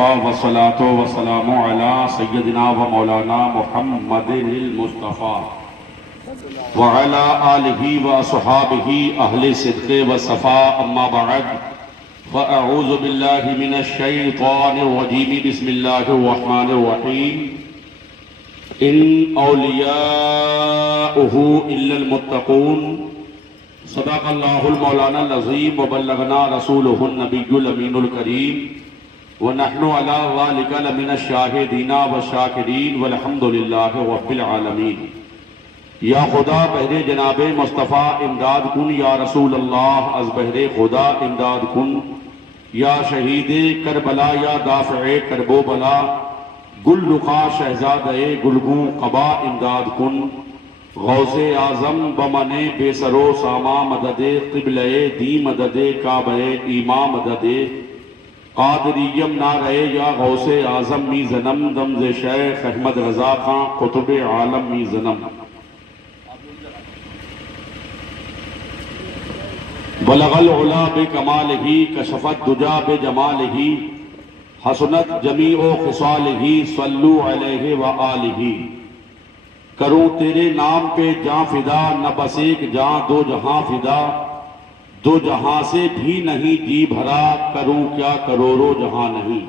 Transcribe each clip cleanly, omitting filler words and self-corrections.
وكفى والصلاة والسلام على سيدنا ومولانا محمد المصطفى وعلى آله وأصحابه أهل صدق وصفاء. أما بعد فأعوذ بالله من الشيطان الرجيم. بسم الله الرحمن الرحيم. إن أولياؤه إلا المتقون. صدق الله المولانا العظيم وبلغنا رسوله النبي الأمين الكريم ونحن على ذلك لمن الشاهدين والشاكرين والحمد لله رب العالمين. یا خدا بہر جناب مصطفیٰ امداد کن، یا رسول اللہ از بہر خدا امداد کن، یا شہید کربلا یا دافع کرب و بلا، گل رخا شہزادہ گلگوں قبا امداد کن. غوث اعظم بمن بے سرو ساما مدد قبلہ دی مدد کعبہ ایما مدد قادریم نہ رہے یا غوث اعظم می زنم دمز شیخ احمد رضا خان قطب عالم می زنم. بلغ العلا بکمالہ کشف الدجا بجمالہ حسنت جمیع خصالہ صلو علیہ وآلہ. کروں تیرے نام پہ جاں فدا، نہ بس ایک جاں دو جہاں فدا، دو جہاں سے بھی نہیں جی بھرا، کروں کیا کروڑوں جہاں نہیں.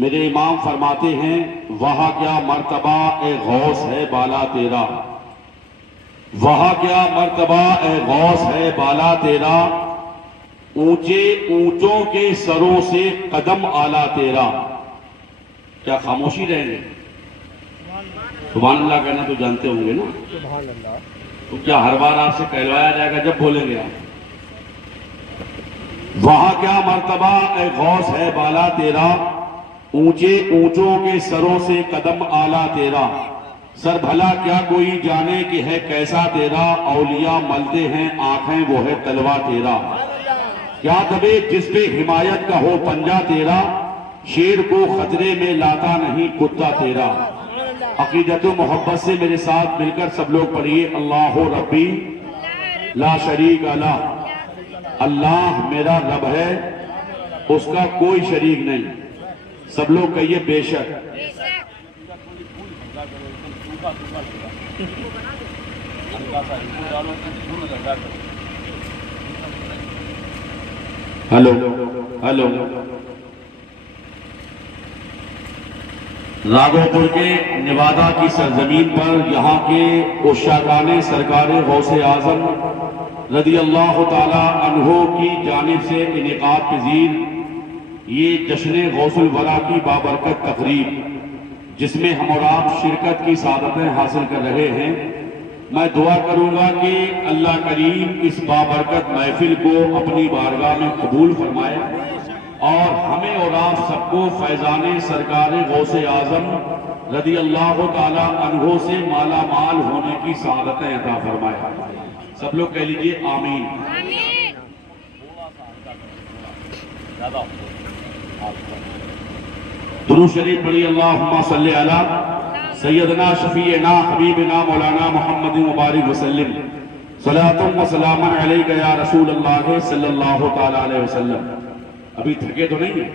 میرے امام فرماتے ہیں وہاں کیا مرتبہ اے غوث ہے بالا تیرا، وہاں کیا مرتبہ اے غوث ہے بالا تیرا، اونچے اونچوں کے سروں سے قدم آلہ تیرا. کیا خاموشی رہیں گے؟ سبحان اللہ کہنا تو جانتے ہوں گے نا. تو کیا ہر بار آپ سے کہلوایا جائے گا جب بولیں گے آپ؟ وہاں کیا مرتبہ اے غوث ہے بالا تیرا، اونچے اونچوں کے سروں سے قدم آلہ تیرا. سر بھلا کیا کوئی جانے کہ ہے کیسا تیرا، اولیاء ملتے ہیں آنکھیں وہ ہے تلوا تیرا. کیا دبے جس پہ حمایت کا ہو پنجہ تیرا، شیر کو خطرے میں لاتا نہیں کتا تیرا. عقیدت و محبت سے میرے ساتھ مل کر سب لوگ پڑھیے اللہ ربی لا شریک لہ. اللہ میرا رب ہے، اس کا کوئی شریک نہیں. سب لوگ کہیے بے شک. Hello hello. راگو پور کے نوادہ کی سرزمین پر یہاں کے عشاقان سرکار غوث اعظم رضی اللہ تعالی عنہ کی جانب سے انعقاد پذیر یہ جشن غوث الورا کی بابرکت تقریب، جس میں ہم اور آپ شرکت کی سعادتیں حاصل کر رہے ہیں. میں دعا کروں گا کہ اللہ کریم اس بابرکت محفل کو اپنی بارگاہ میں قبول فرمائے اور ہمیں اور آپ سب کو فیضان سرکار غوث اعظم رضی اللہ تعالی عنہ سے مالا مال ہونے کی سعادتیں عطا فرمائے. سب لوگ کہہ لیجئے آمین. درود شریف پڑھی. اللہم صلی علی سیدنا شفیعنا حبیبنا مولانا محمد مبارک وسلم. صلاۃ و سلام علیک یا رسول اللہ صلی اللہ تعالی علیہ وسلم. ابھی تھکے تو نہیں ہیں؟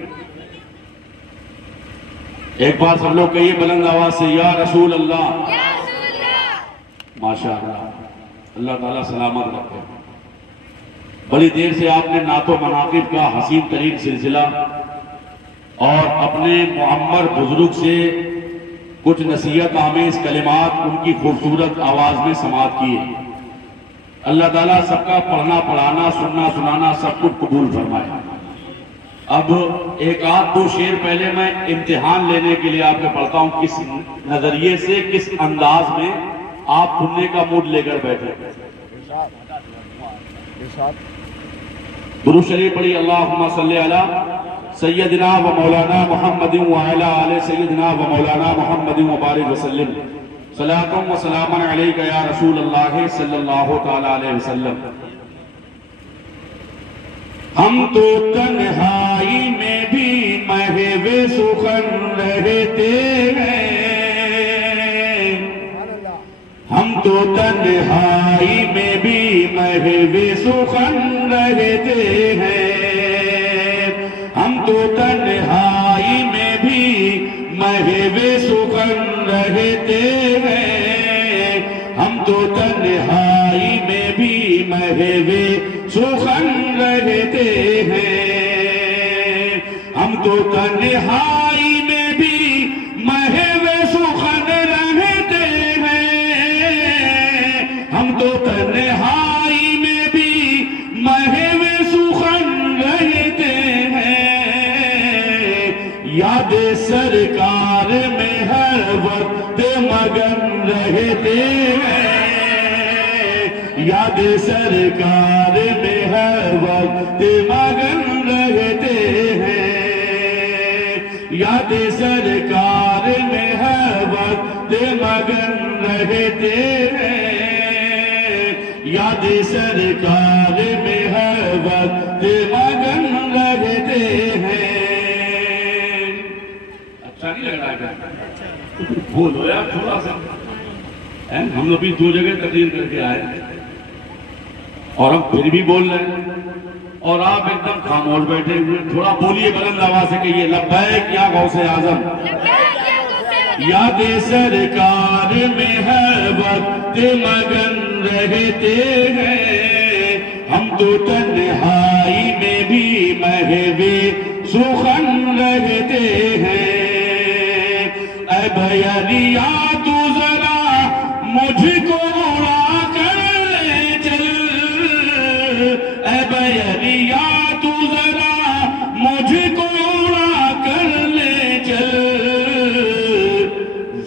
ایک بار سب لوگ کہیے بلند آواز سے یا رسول اللہ. ماشاء اللہ، اللہ تعالیٰ سلامت رکھے. بڑی دیر سے آپ نے نعت و مناقب کا حسین ترین سلسلہ اور اپنے معمر بزرگ سے کچھ نصیحت آمیز کلمات ان کی خوبصورت آواز میں سماعت کیے. اللہ تعالیٰ سب کا پڑھنا پڑھانا سننا سنانا سب کچھ قبول فرمائے. اب ایک آدھ دو شعر پہلے میں امتحان لینے کے لیے آپ کو پڑھتا ہوں، کس نظریے سے کس انداز میں آپ سننے کا موڈ لے کر بیٹھے. درود شریف پڑھی. اللہم صلی علی سیدنا و مولانا محمد وعلی آل سیدنا و مولانا محمد مبارک وسلم. صلاۃ و سلام علیک یا رسول اللہ صلی اللہ تعالی علیہ وسلم. ہم تو تنہائی میں بھی محو سخن رہتے ہیں، ہم تو تنہائی میں بھی محو سخن رہتے ہیں، ہم تو تنہائی میں محو سخن رہتے ہیں، ہم تو تنہائی میں بھی محو سخن رہتے ہیں، ہم تو تنہائی میں بھی محو سخن رہتے ہیں، ہم تو تنہائی میں بھی محو سخن رہتے ہیں، یاد سرکار میں ہر وقت مگن رہتے ہیں، یاد سرکار میں ہر وقت مگن رہتے ہیں، یاد سرکار میں ہر وقت مگن رہتے ہیں، یاد سرکار میں ہر وقت مگن رہتے ہیں۔ اچھا نہیں لگ رہا ہے کیا؟ بولو یار تھوڑا سا، ہم لوگ بھی 2 جگہ تقریر کر کے آئے اور ہم پھر بھی بول رہے ہیں اور آپ ایک دم خاموش بیٹھے ہوئے، تھوڑا بولیے بلند آواز سے کہیے لبیک یا غوث اعظم، یاد سرکار میں ہر وقت مگن رہتے ہیں، ہم تو تنہائی میں بھی محو سخن رہتے ہیں، اے بھیا تو ذرا مجھ کو اڑا کر لے چل، اے بھیا تو ذرا مجھ کو اڑا کر لے چل،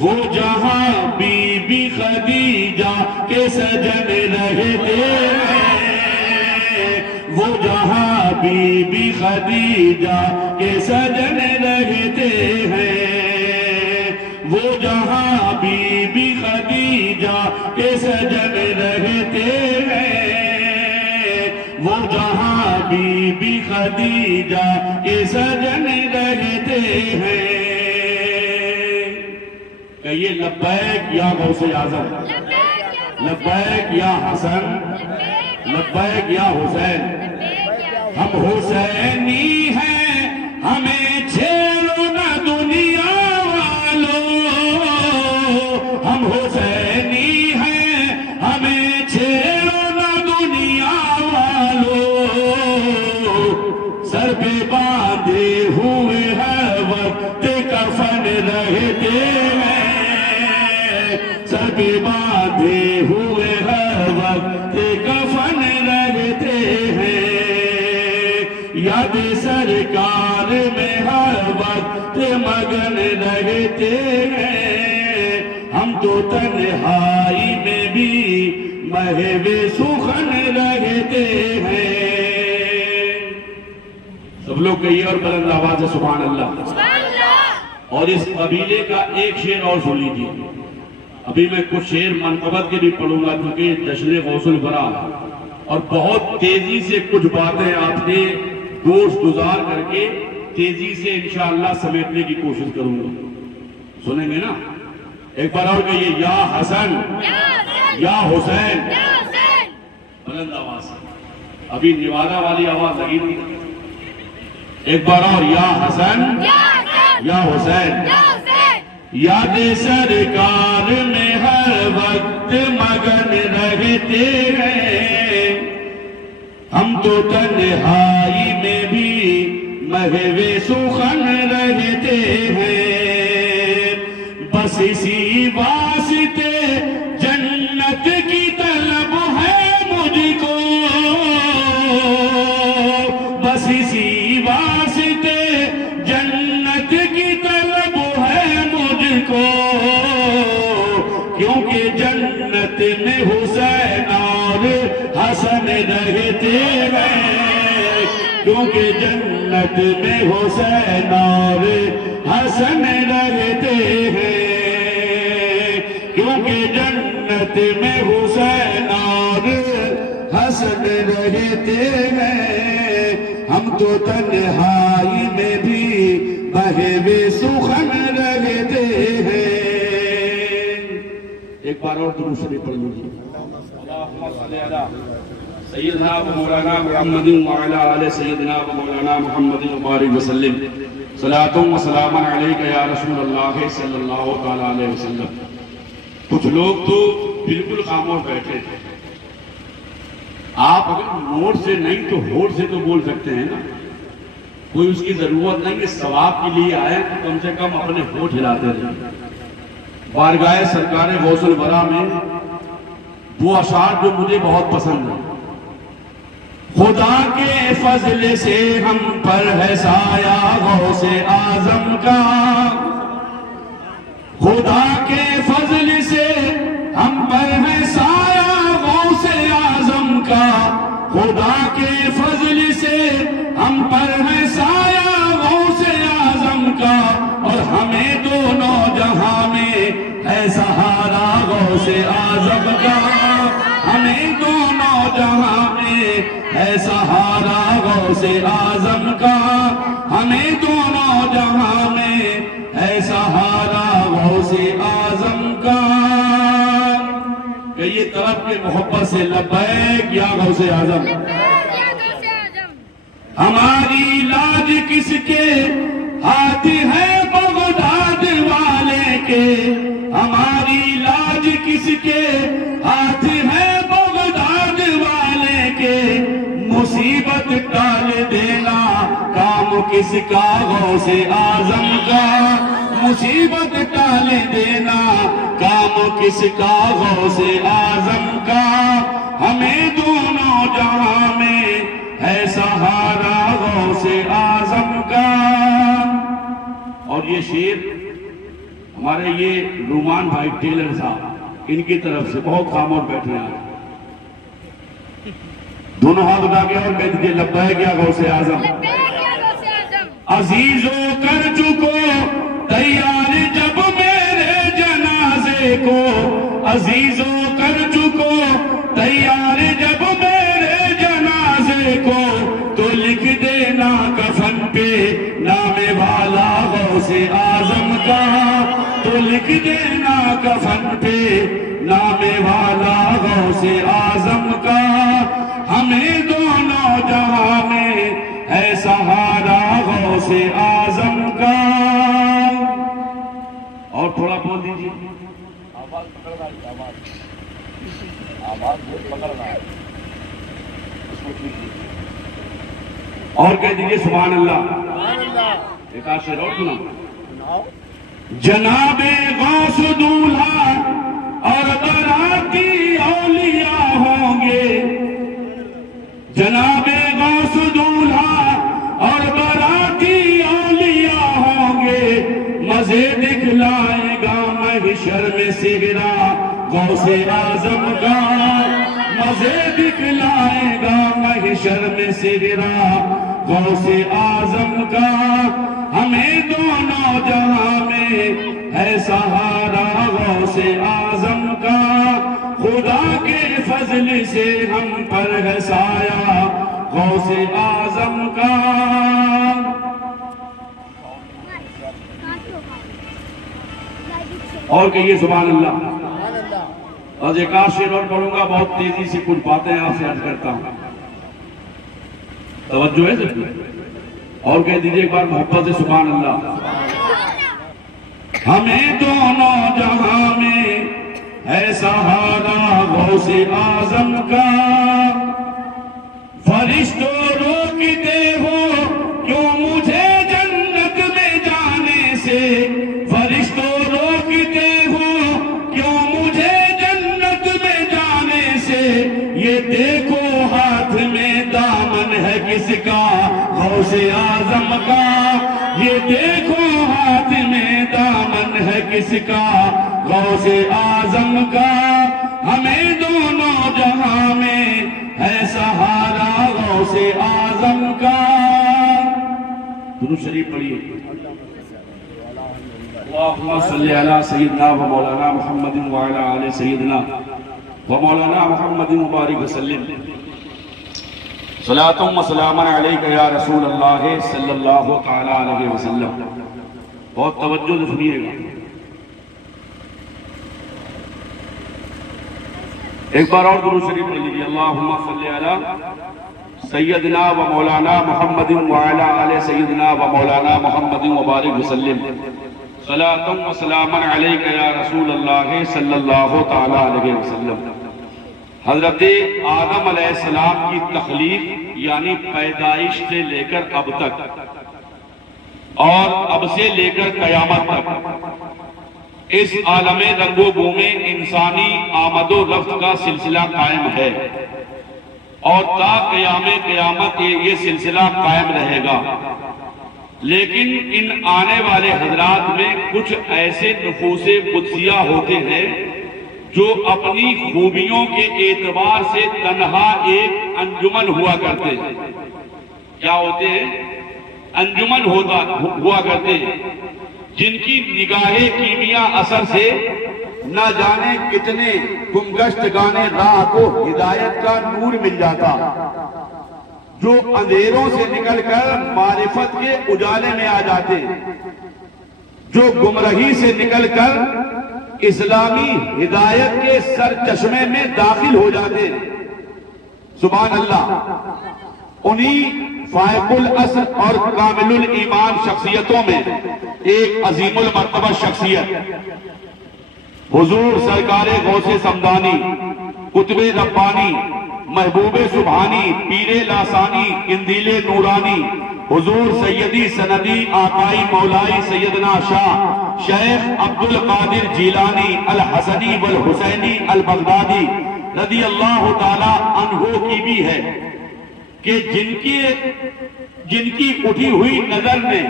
وہ جہاں بی بی خدیجہ کے سجن رہتے ہیں، وہ جہاں بی بی خدیجہ کے سجن رہتے ہیں، وہ جہاں بی بی خدیجہ کے سجن رہتے ہیں، وہ جہاں بی بی خدیجہ کے سجن رہتے ہیں۔ کہیے لبیک یا غوث اعظم، لبیک یا حسن، لبیک یا حسین، ہم حسینی ہیں ہمیں چھیڑو نہ دنیا والو، ہم حسینی ہیں ہمیں چھیڑو نہ دنیا والو، سر پہ باندھے ہوئے ہر وقت کفن رہتے ہیں، سر پہ باندھے ہوئے ہر وقت کفن رہتے ہیں، یاد سرکار میں ہر وقت مگن رہتے ہیں، ہم تو تنہائی میں بھی محو سخن رہتے ہیں۔ سب لوگ کہیے اور بلند آواز سے سبحان اللہ۔ اور اس قبیلے کا ایک شعر اور سن لیجیے، ابھی میں کچھ شعر منقبت کے بھی پڑھوں گا کیونکہ جشن غوث البراء اور بہت تیزی سے کچھ باتیں آپ نے گوش گزار کر کے تیزی سے انشاءاللہ سمیٹنے کی کوشش کروں گا، سنیں گے نا؟ ایک بار اور کہیے یا حسن یا حسین، بلند آواز سے، ابھی نیوادہ والی آواز لگی تھی، ایک بار اور یا حسن یا حسین، یاد سرکار میں ہر وقت مگن رہتے ہیں، ہم تو تنہائی میں بھی محو سخن رہتے ہیں، بس اسی واسطے جنت کی طلب ہے مجھ کو، بس اسی واسطے جنت کی طلب ہے مجھ کو، کیونکہ جنت میں حسین اور حسن رہتے ہیں، کیونکہ جنت میں حسین اور حسن رہتے ہیں، کیونکہ جنت میں حسین اور حسن رہتے ہیں، ہم تو تنہائی میں بھی محو سخن رہتے ہیں۔ ایک بار اور درود شریف پڑھ لیجیے، اللہم صلی علی سیدنا و مولانا محمد وعلی آل سیدنا و مولانا محمد وبارک وسلم۔ صلاۃ و سلام علیک یا رسول اللہ صلی اللہ تعالی علیہ وسلم۔ کچھ لوگ تو بالکل خاموش بیٹھے تھے۔ آپ اگر نوٹ سے نہیں تو ہوٹ سے تو بول سکتے ہیں نا، کوئی اس کی ضرورت نہیں کہ ثواب کے لیے آئے تو کم سے کم اپنے ہوٹ ہلاتے رہیں۔ بارگاہ سرکار غوث الورا میں وہ اشعار جو مجھے بہت پسند ہیں۔ خدا کے فضل سے ہم پر ہے سایہ غوث اعظم کا، خدا کے فضل سے ہم پر ہے سایہ غوث اعظم کا، خدا کے فضل سے ہم پر ہے سایہ غوث اعظم کا، اور ہمیں دونوں جہاں میں ہے سہارا غوث اعظم کا، ہمیں دونوں جہاں میں ہے سہارا غوث اعظم کا، ہمیں دونوں جہاں میں ہے سہارا غوث اعظم کا۔ کہ یہ طرف کے محبت سے لبیک یا غوث اعظم، ہماری لاج کس کے ہاتھ ہے بغداد والے کے، ہماری لاج کس کے ہاتھ ہے بغداد والے کے، مصیبت ٹال دینا کام کس کا غوث اعظم کا، مصیبت ٹال دینا کام کس کا غوث اعظم کا، ہمیں دونوں جہاں میں ہے سہارا غوث اعظم کا۔ اور یہ شعر ہمارے یہ رومان بھائی ٹیلر صاحب ان کی طرف سے، بہت خاموش بیٹھے ہیں، دونوں ہاتھ اٹھا کے اور کہہ دیجئے لبیک یا غوث اعظم۔ عزیزو کر چکو تیار جب میرے جنازے کو، عزیزو کر چکو تیار جب میرے جنازے کو، تو لکھ دینا کفن پہ نام والا غوث اعظم کا، تو لکھ دینا کفن پہ نام والا غوث اعظم کا، ہمیں دونوں جہاں میں ہے سہارا غوث اعظم کا۔ اور تھوڑا بول دیجیے، آواز پکڑ رہا ہے، آواز پکڑ رہا ہے، اور کہہ دیجیے سبحان اللہ۔ ایک آج شعر اور سنا، جناب غوث دولہا اور باراتی اولیاء ہوں گے، جناب غوث دولہا اور باراتی اولیاء ہوں گے، مزے دکھلائے گا محشر میں صغرا غوث اعظم کا، مزے دکھلائے گا محشر میں صغرا غوث اعظم کا، ہمیں دونوں جہاں میں ہے سہارا غوث اعظم کا، خدا کے فضل سے ہم پر ہے سایہ غوث اعظم کا۔ اور کہیے سبحان اللہ۔ اور ایک آخر شعر اور پڑھوں گا، بہت تیزی سے کچھ باتیں آپ سے عرض کرتا ہوں، توجہ ہے سب کو، اور کہہ دیجئے ایک بار محبت سے سبحان اللہ۔ ہمیں دونوں جہاں میں ہے سہارا غوث اعظم کا، فرشتوں روکتے ہو کیوں مجھے جنت میں جانے سے، فرشتوں روکتے ہو کیوں مجھے جنت میں جانے سے، یہ دیکھو ہاتھ میں دامن ہے کس کا غوث اعظم کا، یہ دیکھو ہاتھ میں دامن ہے کس کا غوث اعظم کا، ہمیں دونوں جہاں میں ہے سہارا غوث اعظم کا۔ درود شریف پڑھیے، اللہم صلی علی سیدنا و مولانا محمد وعلی آل سیدنا و مولانا محمد مبارک وسلم، صلاۃ و سلام علیک یا رسول اللہ صلی اللہ تعالی علیہ وسلم۔ بہت توجہ سے سنیے گا، ایک بار اور درود شریف پڑھ لیجیے، اللہم صلی علی سیدنا و مولانا محمد وعلی آل سیدنا و مولانا محمد وبارک وسلم صلاۃ و سلاما علیک یا رسول اللہ صلی اللہ تعالی علیہ وسلم۔ حضرت آدم علیہ السلام کی تخلیق یعنی پیدائش سے لے کر اب تک اور اب سے لے کر قیامت تک اس عالم رنگ و بو میں انسانی آمد و رفت کا سلسلہ قائم ہے اور تا قیام قیامت یہ سلسلہ قائم رہے گا، لیکن ان آنے والے حضرات میں کچھ ایسے نفوس قدسیہ ہوتے ہیں جو اپنی خوبیوں کے اعتبار سے تنہا ایک انجمن ہوا کرتے ہیں۔ کیا ہوتے ہیں؟ انجمن ہوا کرتے ہیں، جن کی نگاہ کیمیا اثر سے نہ جانے کتنے گمگشت گانے راہ کو ہدایت کا نور مل جاتا، جو اندھیروں سے نکل کر معرفت کے اجالے میں آ جاتے، جو گمراہی سے نکل کر اسلامی ہدایت کے سر چشمے میں داخل ہو جاتے۔ سبحان اللہ۔ انہی فائق الاصل اور کامل الایمان شخصیتوں میں ایک عظیم المرتبہ شخصیت حضور سرکار غوث سمدانی، قطب ربانی، محبوب سبحانی، پیر لاسانی، قندیل نورانی، حضور سیدی سندی آقائی مولائی سیدنا شاہ شیخ عبد القادر جیلانی الحسنی والحسینی البغدادی رضی اللہ تعالی عنہ کی بھی ہے کہ جن کی اٹھی ہوئی نظر نے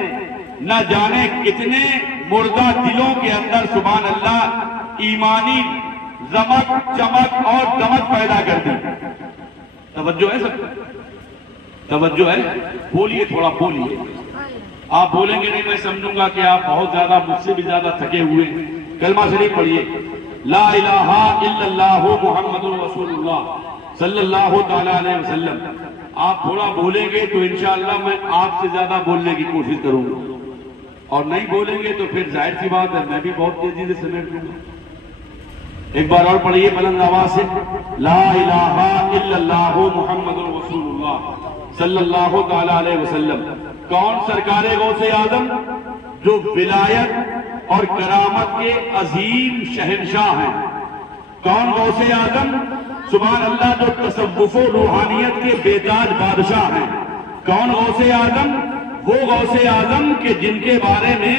نہ جانے کتنے مردہ دلوں کے اندر سبحان اللہ ایمانی زمک چمک اور دمک پیدا کر دی۔ توجہ ہے سب؟ توجہ ہے؟ بولیے، تھوڑا بولیے۔ آپ بولیں گے نہیں میں سمجھوں گا کہ آپ بہت زیادہ مجھ سے بھی زیادہ تھکے ہوئے ہیں۔ کلمہ شریف پڑھیے، لا الہ الا اللہ محمد رسول اللہ صلی اللہ تعالی علیہ وسلم۔ آپ تھوڑا بولیں گے تو انشاءاللہ میں آپ سے زیادہ بولنے کی کوشش کروں گا، اور نہیں بولیں گے تو پھر ظاہر سی بات ہے میں بھی بہت تیزی سے سمیٹ دوں گا۔ ایک بار اور پڑھیے بلند آواز سے، لا الہ الا اللہ محمد رسول اللہ صلی اللہ تعالی علیہ وسلم۔ کون سرکار غوث اعظم؟ جو ولایت اور کرامت کے عظیم شہنشاہ ہیں۔ کون غوث اعظم؟ سبحان اللہ جو تصوف و روحانیت کے بے تاج بادشاہ ہیں۔ کون غوث اعظم؟ وہ غوث اعظم کہ جن کے بارے میں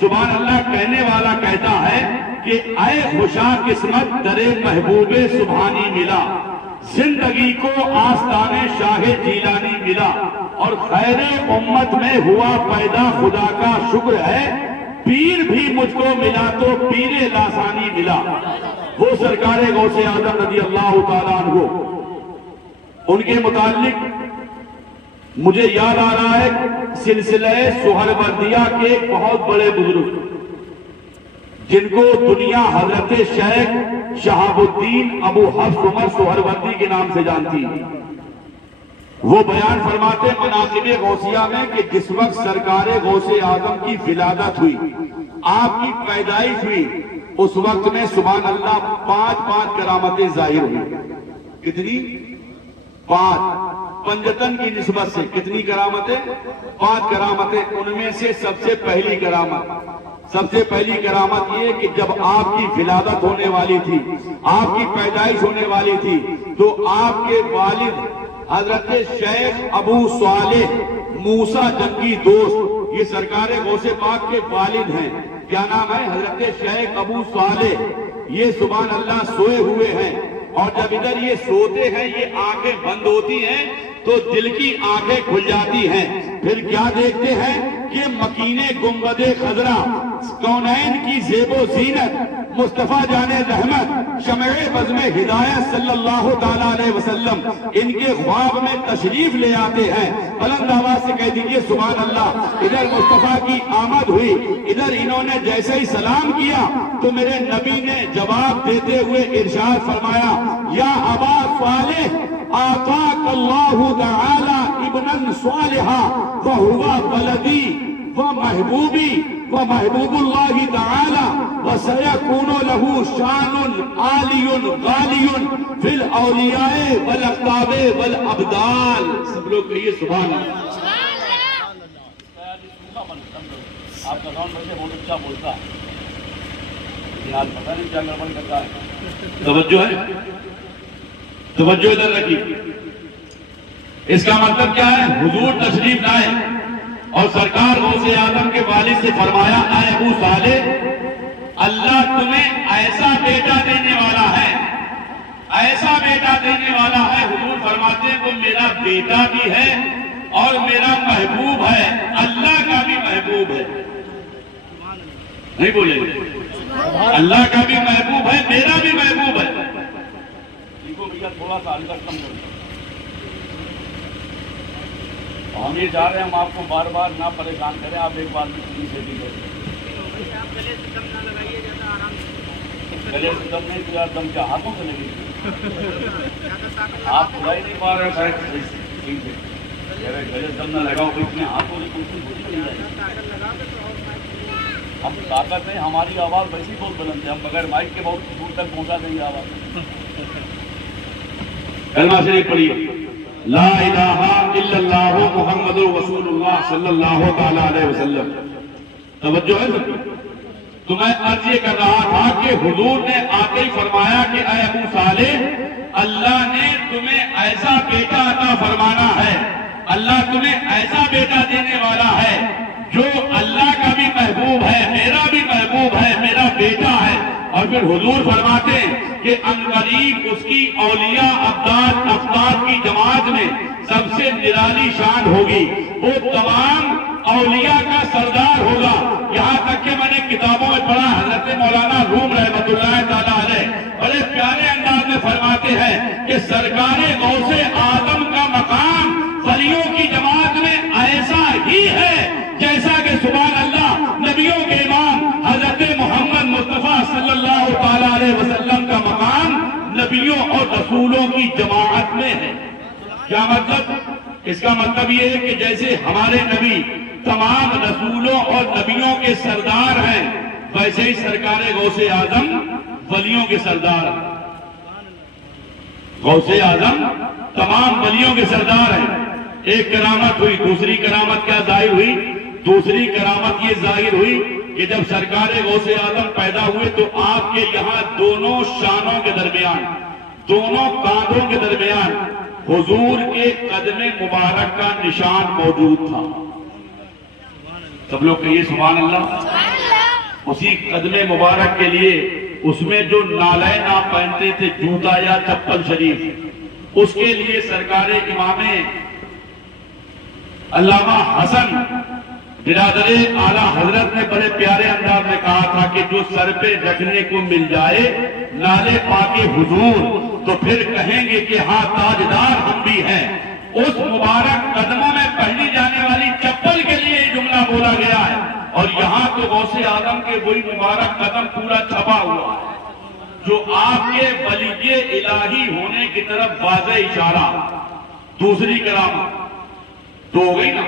سبحان اللہ کہنے والا کہتا ہے کہ اے خوشا قسمت در محبوب سبحانی ملا، زندگی کو آستان شاہ جیلانی ملا، اور خیر امت میں ہوا پیدا خدا کا شکر ہے، پیر بھی مجھ کو ملا تو پیر لاسانی ملا۔ وہ سرکار غوث اعظم رضی اللہ تعالیٰ عنہ، ان کے متعلق مجھے یاد آ رہا ہے سلسلہ سہروردیہ کے ایک بہت بڑے بزرگ جن کو دنیا حضرت شیخ شہاب الدین ابو حفص عمر سہروردی کے نام سے جانتی، وہ بیان فرماتے مناقب غوثیہ میں کہ جس وقت سرکار غوث اعظم کی ولادت ہوئی، آپ کی پیدائش ہوئی، اس وقت میں سبحان اللہ 5 کرامتیں ظاہر ہوئی۔ کتنی؟ 5۔ پنجتن کی نسبت سے کتنی کرامتیں؟ 5 کرامتیں۔ ان میں سے سب سے پہلی کرامت یہ کہ جب آپ کی ولادت ہونے والی تھی، آپ کی پیدائش ہونے والی تھی، تو آپ کے والد حضرت شیخ ابو صالح موسیٰ جنگی دوست، یہ سرکار غوث پاک کے والد ہیں، کیا نام ہے؟ حضرت شیخ ابو صالح۔ یہ سبحان اللہ سوئے ہوئے ہیں، اور جب ادھر یہ سوتے ہیں یہ آنکھیں بند ہوتی ہیں تو دل کی آنکھیں کھل جاتی ہیں، پھر کیا دیکھتے ہیں کہ مکینے گنبد خضرا، کونین کی زیب و زینت، مصطفیٰ جان رحمت، شمع بزم ہدایت صلی اللہ تعالیٰ علیہ وسلم ان کے خواب میں تشریف لے آتے ہیں۔ بلند آواز سے کہہ دیجئے سبحان اللہ۔ ادھر مصطفیٰ کی آمد ہوئی، ادھر انہوں نے جیسے ہی سلام کیا تو میرے نبی نے جواب دیتے ہوئے ارشاد فرمایا، یا ابا صالح آتاک اللہ تعالی ابنا صالحا وہو ولدی ومحبوبی ومحبوب اللہ تعالی وَسَيَكُونُ لَهُ شَانٌ عَالِيٌ غَالِيٌ فِي الْأَوْلِيَاءِ وَالْأَقْطَابِ وَالْأَبْدَالِ. سب لوگ کہیے سبحان اللہ. آپ کا ساؤنڈ بچے بہت اچھا بولتا ہے لیکن آج پتہ نہیں کیا گڑبڑ کرتا ہے. توجہ ہے, توجہ ادھر رکھیے. اس کا مطلب کیا ہے؟ حضور تشریف لائے اور سرکار غوث اعظم کے والد سے فرمایا اے ابو صالح, اللہ تمہیں ایسا بیٹا دینے والا ہے, ایسا بیٹا دینے والا ہے. حضور فرماتے ہیں وہ میرا بیٹا بھی ہے اور میرا محبوب ہے, اللہ کا بھی محبوب ہے. نہیں بولے اللہ کا بھی محبوب ہے, میرا بھی محبوب ہے. دیکھو بھیا تھوڑا سا اندر کم کرو. ہم یہ چاہ رہے ہیں ہم آپ کو بار بار نہ پریشان کریں, آپ ایک بار بھی سنی سے بھی کریں. گلے سے دم نہ لگائیے, جیسا آرام سے. گلے سے دم نہیں تو یار دم کیا ہاتھوں سے لگے. آپ کھلائی نہیں پا رہے ہیں گلے سے دم نہ لگاؤ, اتنے ہاتھوں سے کوشش ہوتی نہیں ہے. ہم طاقت نہیں, ہماری آواز ویسی بہت بلند ہے, ہم بغیر مائک کے بہت دور تک پہنچا دیں گے آواز. کلمہ شریف پڑھیے, لا الہ الا اللہ محمد رسول اللہ صلی اللہ تعالی علیہ وسلم. توجہ ہے. تو میں عرض یہ کر رہا تھا کہ حضور نے آتے ہی فرمایا کہ اے ابو صالح, اللہ نے تمہیں ایسا بیٹا عطا فرمانا ہے, اللہ تمہیں ایسا بیٹا دینے والا ہے جو اللہ کا بھی محبوب ہے, میرا بھی محبوب ہے, میرا بیٹا ہے. اور پھر حضور فرماتے ہیں کہ عنقریب اس کی اولیاء افراد کی جماعت میں سب سے نرالی شان ہوگی, وہ تمام اولیاء کا سردار ہوگا. یہاں تک کہ میں نے کتابوں میں پڑھا, حضرت مولانا روم رحمۃ اللہ تعالی علیہ بڑے پیارے انداز میں فرماتے ہیں کہ سرکار غوث اعظم کا مقام ولیوں کی جماعت میں ایسا ہی ہے جیسا کہ سبحان اللہ نبیوں کے امام حضرت محمد مصطفیٰ صلی اللہ تعالی علیہ وسلم کا مقام نبیوں اور رسولوں کی جماعت میں ہے. کیا مطلب؟ اس کا مطلب یہ ہے کہ جیسے ہمارے نبی تمام رسولوں اور نبیوں کے سردار ہیں, ویسے ہی سرکار غوث اعظم ولیوں کے سردار ہیں. غوث اعظم تمام ولیوں کے سردار ہیں. ایک کرامت ہوئی, دوسری کرامت کیا ظاہر ہوئی؟ دوسری کرامت یہ ظاہر ہوئی کہ جب سرکار غوث اعظم پیدا ہوئے تو آپ کے یہاں دونوں شانوں کے درمیان, دونوں کاندھوں کے درمیان حضور کے قدم مبارک کا نشان موجود تھا. سب لوگ کہیے سبحان اللہ. اسی قدم مبارک کے لیے اس میں جو نالین آپ پہنتے تھے, جوتا یا چپل شریف, اس کے لیے سرکار امام علامہ حسن برادر اعلیٰ حضرت نے بڑے پیارے انداز میں کہا تھا کہ جو سر پہ رکھنے کو مل جائے نالے پاکے حضور تو پھر کہیں گے کہ ہاں تاجدار ہم بھی ہیں. اس مبارک قدموں میں پہنی جانے والی چپل کے لیے یہ جملہ بولا گیا ہے. اور یہاں تو غوث اعظم کے وہی مبارک قدم پورا چھپا ہوا ہے جو آپ کے ولی الہی ہونے کی طرف واضح اشارہ. دوسری کرامت تو ہو گئی نا,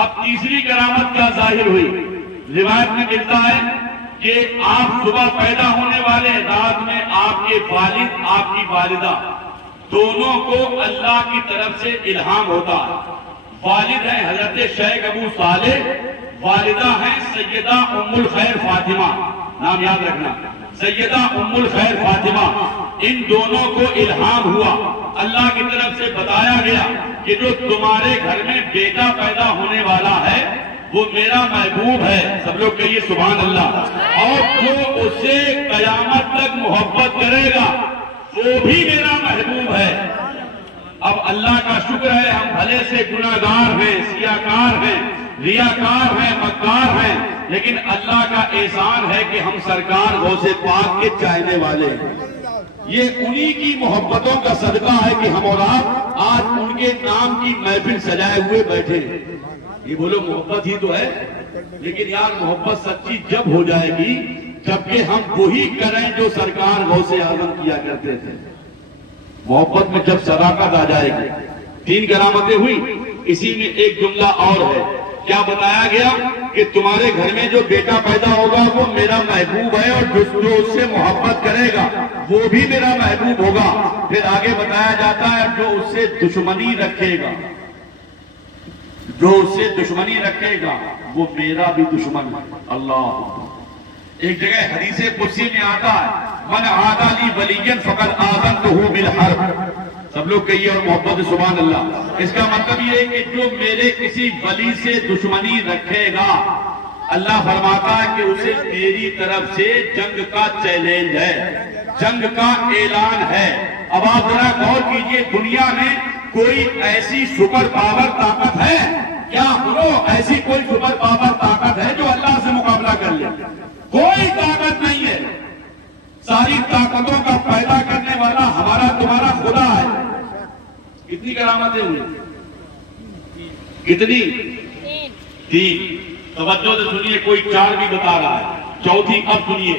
اب تیسری کرامت کیا ظاہر ہوئی؟ روایت میں ملتا ہے کہ آپ صبح پیدا ہونے والے رات میں آپ کے والد, آپ کی والدہ دونوں کو اللہ کی طرف سے الہام ہوتا ہے. والد ہیں حضرت شیخ ابو صالح, والدہ ہیں سیدہ ام الخیر فاطمہ. نام یاد رکھنا, سیدہ ام الخیر فاطمہ. ان دونوں کو الہام ہوا, اللہ کی طرف سے بتایا گیا کہ جو تمہارے گھر میں بیٹا پیدا ہونے والا ہے وہ میرا محبوب ہے. سب لوگ کہیے سبحان اللہ. اور جو اس سے قیامت تک محبت کرے گا وہ بھی میرا محبوب ہے. اب اللہ کا شکر ہے ہم بھلے سے گناہگار ہیں, سیاکار ہیں, ریاکار ہیں, مکار ہیں, لیکن اللہ کا احسان ہے کہ ہم سرکار غوث پاک کے چاہنے والے ہیں. یہ انہی کی محبتوں کا صدقہ ہے کہ ہم اور آپ آج ان کے نام کی محفل سجائے ہوئے بیٹھے ہیں. یہ بولو محبت ہی تو ہے, لیکن یار محبت سچی جب ہو جائے گی جبکہ ہم وہی کریں جو سرکار غوث اعظم کیا کرتے تھے. محبت میں جب صداقت آ جائے گی. 3 کرامتیں ہوئی, اسی میں ایک جملہ اور ہے. کیا بتایا گیا کہ تمہارے گھر میں جو بیٹا پیدا ہوگا وہ میرا محبوب ہے، اور جو اس سے محبت کرے گا وہ بھی میرا محبوب ہوگا۔ پھر آگے بتایا جاتا ہے جو اس سے دشمنی رکھے گا، جو اس سے دشمنی رکھے گا وہ میرا بھی دشمن ہے۔ اللہ، ایک جگہ حدیث قدسی میں آتا ہے من عادی لی ولیا فقد آذنتہ بالحرب۔ سب لوگ کہیے اور محبت سبحان اللہ۔ اس کا مطلب یہ ہے کہ جو میرے کسی ولی سے دشمنی رکھے گا، اللہ فرماتا ہے کہ اسے میری طرف سے جنگ کا چیلنج ہے، جنگ کا اعلان ہے۔ اب آپ ذرا غور کیجئے، دنیا میں کوئی ایسی سپر پاور طاقت ہے کیا؟ بولو، ایسی کوئی سپر پاور طاقت ہے جو اللہ سے مقابلہ کر لے؟ کوئی طاقت نہیں ہے۔ ساری طاقتوں کا پیدا کرنے والا ہمارا تمہارا خدا ہے۔ کتنی کرامتیں ہوئی؟ کتنی؟ تین۔ توجہ سے سنیے، کوئی چار بھی بتا رہا ہے، چوتھی اب سنیے۔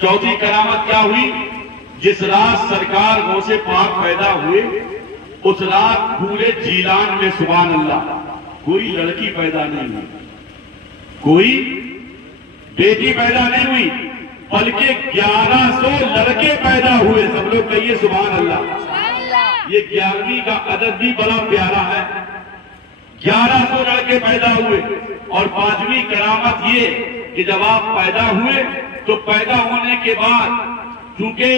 چوتھی کرامت کیا ہوئی؟ جس رات سرکار غوث پاک پیدا ہوئے اس رات پورے جیلان میں سبحان اللہ کوئی لڑکی پیدا نہیں ہوئی، کوئی بیٹی پیدا نہیں ہوئی، بلکہ 1100 لڑکے پیدا ہوئے۔ سب لوگ کہیے سبحان اللہ۔ یہ 11ویں کا عدد بھی بڑا پیارا ہے، 1100 لڑکے پیدا ہوئے۔ اور 5ویں کرامت یہ کہ جب آپ پیدا ہوئے تو پیدا ہونے کے بعد چونکہ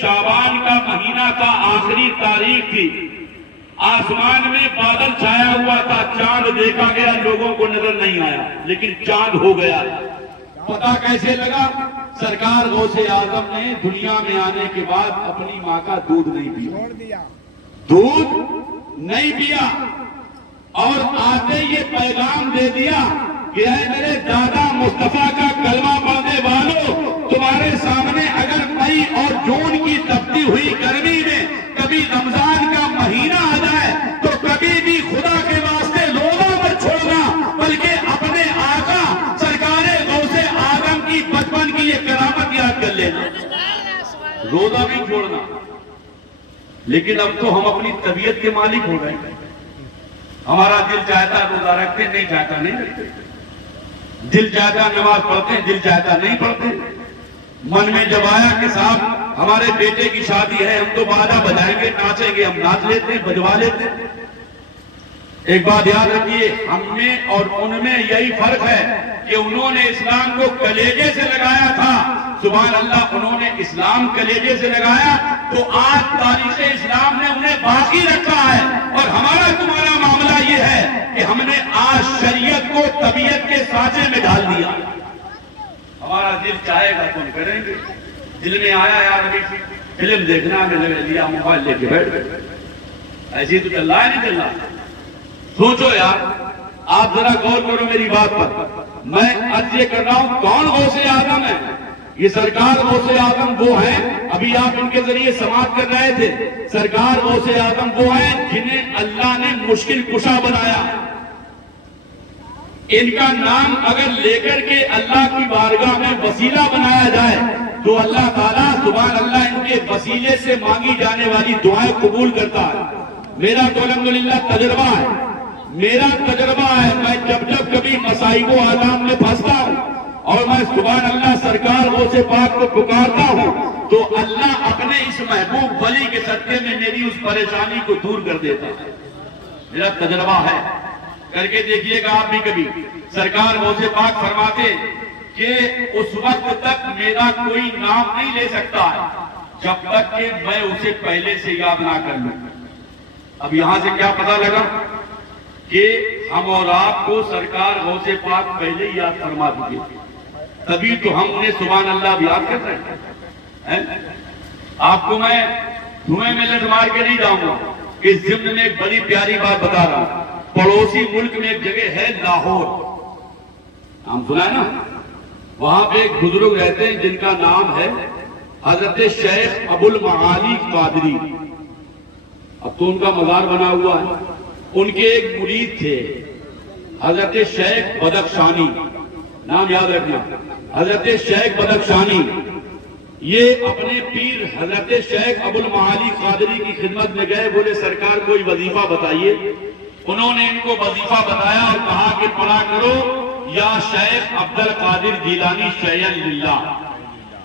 شعبان کا مہینہ تھا، آخری تاریخ تھی، آسمان میں بادل چھایا ہوا تھا، چاند دیکھا گیا، لوگوں کو نظر نہیں آیا، لیکن چاند ہو گیا۔ پتا کیسے لگا؟ سرکار غوث اعظم نے دنیا میں آنے کے بعد اپنی ماں کا دودھ نہیں پیا، دودھ نہیں پیا، اور آتے یہ پیغام دے دیا کہ اے میرے دادا مصطفیٰ کا کلمہ پڑھنے والوں، تمہارے سامنے اگر مئی اور جون کی تپتی ہوئی گرمی میں کبھی رمضان کا مہینہ آ جائے تو کبھی بھی خدا کے واسطے روزہ مت چھوڑنا، بلکہ اپنے آقا سرکار غوث اعظم کی بچپن کی یہ کرامت یاد کر لینا، روزہ نہیں چھوڑنا۔ لیکن اب تو ہم اپنی طبیعت کے مالک ہو گئے، ہمارا دل چاہتا روزہ رکھتے، نہیں چاہتا نہیں رکھتے، دل چاہتا نماز پڑھتے، دل چاہتا نہیں پڑھتے۔ من میں جب آیا کہ صاحب ہمارے بیٹے کی شادی ہے، ہم تو باجا بجائیں گے، ناچیں گے، ہم ناچ لیتے، بجوا لیتے۔ ایک بات یاد رکھیے، ہم میں اور ان میں یہی فرق ہے کہ انہوں نے اسلام کو کلیجے سے لگایا تھا، سبحان اللہ، انہوں نے اسلام کلیجے سے لگایا تو آج تاریخ اسلام نے انہیں باقی رکھا ہے، اور ہمارا تمہارا معاملہ یہ ہے کہ ہم نے آج شریعت کو طبیعت کے سانچے میں ڈال دیا۔ ہمارا دل چاہے گا تو ہم کریں گے، دل میں آیا یار ابھی فلم دیکھنا، میں نے لیا موبائل لے کے بیٹھ گئے، ایسے تو چل رہا ہے نہیں چل رہا؟ سوچو یار، آپ ذرا غور کرو میری بات پر۔ میں عرض یہ کر رہا ہوں، کون غوث اعظم ہے؟ یہ سرکار غوث اعظم وہ ہیں، ابھی آپ ان کے ذریعے سماعت کر رہے تھے، سرکار غوث اعظم وہ ہیں جنہیں اللہ نے مشکل کشا بنایا۔ ان کا نام اگر لے کر کے اللہ کی بارگاہ میں وسیلہ بنایا جائے تو اللہ تعالیٰ سبحان اللہ ان کے وسیلے سے مانگی جانے والی دعائیں قبول کرتا ہے۔ میرا تو الحمدللہ تجربہ ہے، میرا تجربہ ہے، میں جب کبھی مصائب و آلام میں پھنستا ہوں اور میں سبحان اللہ سرکار غوث پاک کو پکارتا ہوں تو اللہ اپنے اس محبوب ولی کے صدقے میں میری اس پریشانی کو دور کر دیتا ہے۔ میرا تجربہ ہے، کر کے دیکھیے گا آپ بھی کبھی۔ سرکار غوث پاک فرماتے کہ اس وقت تک میرا کوئی نام نہیں لے سکتا ہے جب تک کہ میں اسے پہلے سے یاد نہ کر لوں۔ اب یہاں سے کیا پتہ لگا کہ ہم اور آپ کو سرکار غوث پاک پہلے ہی یاد فرما دیے، تبھی تو ہم انہیں سبحان اللہ یاد کر رہے ہیں۔ آپ کو میں دھوئیں میں لٹ مار کے نہیں جاؤں گا، اس ضمن میں ایک بڑی پیاری بات بتا رہا ہوں۔ پڑوسی ملک میں ایک جگہ ہے لاہور، نام سنا ہے نا؟ وہاں پہ ایک بزرگ رہتے ہیں جن کا نام ہے حضرت شیخ ابو المعالی قادری۔ اب تو ان کا مزار بنا ہوا ہے۔ ان کے ایک مرید تھے حضرت شیخ بدخشانی، نام یاد رکھنا، حضرت شیخ بدخشانی۔ یہ اپنے پیر حضرت شیخ ابو المعالی قادری کی خدمت میں گئے، بولے سرکار کوئی وظیفہ بتائیے انہوں نے ان کو وظیفہ بتایا اور کہا کہ پڑھا کرو یا شیخ عبد القادر جیلانی شیئن للہ.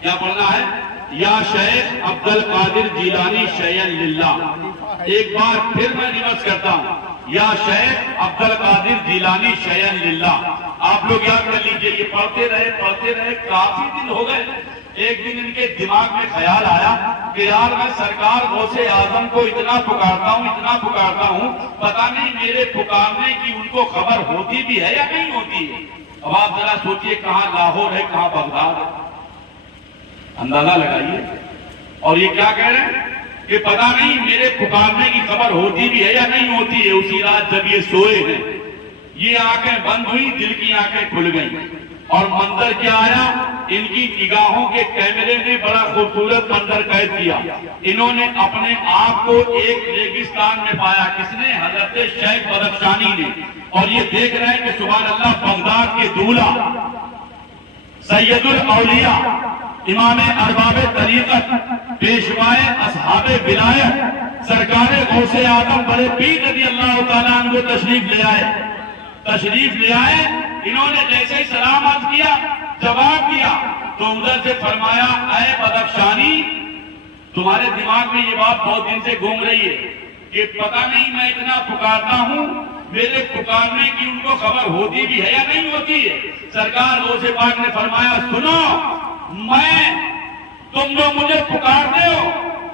کیا پڑھنا ہے؟ یا شیخ عبد القادر جیلانی شیئن للہ. ایک بار پھر میں ریورس کرتا ہوں, یا شیخ عبد القادر جیلانی شیئن للہ. آپ لوگ یاد کر لیجئے, یہ پڑھتے رہے کافی دن ہو گئے. ایک دن ان کے دماغ میں خیال آیا کہ یار میں سرکار غوث اعظم کو اتنا پکارتا ہوں, پتہ نہیں میرے پکارنے کی ان کو خبر ہوتی بھی ہے یا نہیں ہوتی ہے. اب آپ ذرا سوچئے, کہاں لاہور ہے, کہاں بغداد ہے, اندازہ لگائیے. اور یہ کیا کہہ رہے ہیں کہ پتہ نہیں میرے پکارنے کی خبر ہوتی بھی ہے یا نہیں ہوتی ہے. اسی رات جب یہ سوئے ہیں, یہ آنکھیں بند ہوئی, دل کی آنکھیں کھل گئیں, اور منظر کیا آیا, ان کی نگاہوں کے کیمرے نے بڑا خوبصورت منظر قید کیا. انہوں نے اپنے آپ کو ایک ریگستان میں پایا. کس نے؟ حضرت شیخ بدخشانی نے. اور یہ دیکھ رہے ہیں کہ سبحان اللہ, بغداد کے دولہ, سید الاولیاء, امام ارباب طریقت, پیشوائے اصحاب ولایت, سرکار غوث اعظم بڑے پیر رضی اللہ تعالیٰ عنہ تشریف لے آئے. انہوں نے جیسے ہی سلام عرض کیا, جواب دیا, تو ادھر سے فرمایا, اے بدخشانی, تمہارے دماغ میں یہ بات بہت دن سے گھوم رہی ہے کہ پتہ نہیں میں اتنا پکارتا ہوں, میرے پکارنے کی ان کو خبر ہوتی بھی ہے یا نہیں ہوتی ہے. سرکار غوث پاک نے فرمایا, سنو, تم جو مجھے پکارتے ہو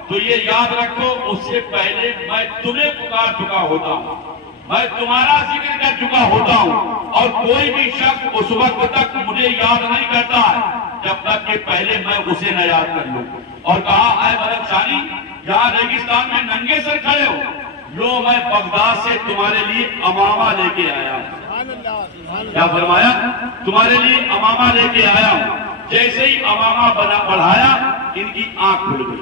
تو یہ یاد رکھو, اس سے پہلے میں تمہیں پکار چکا ہوتا ہوں, میں تمہارا ذکر کر چکا ہوتا ہوں, اور کوئی بھی شخص اس وقت تک مجھے یاد نہیں کرتا ہے جب تک کہ پہلے میں اسے نہ یاد کر لوں. اور کہا, اے بدخشانی, یہاں ریگستان میں ننگے سر کھڑے ہو, لو میں بغداد سے تمہارے لیے امامہ لے کے آیا ہوں. کیا فرمایا؟ تمہارے لیے امامہ لے کے آیا ہوں. جیسے ہی امامہ بڑھایا, ان کی آنکھ کھل گئی.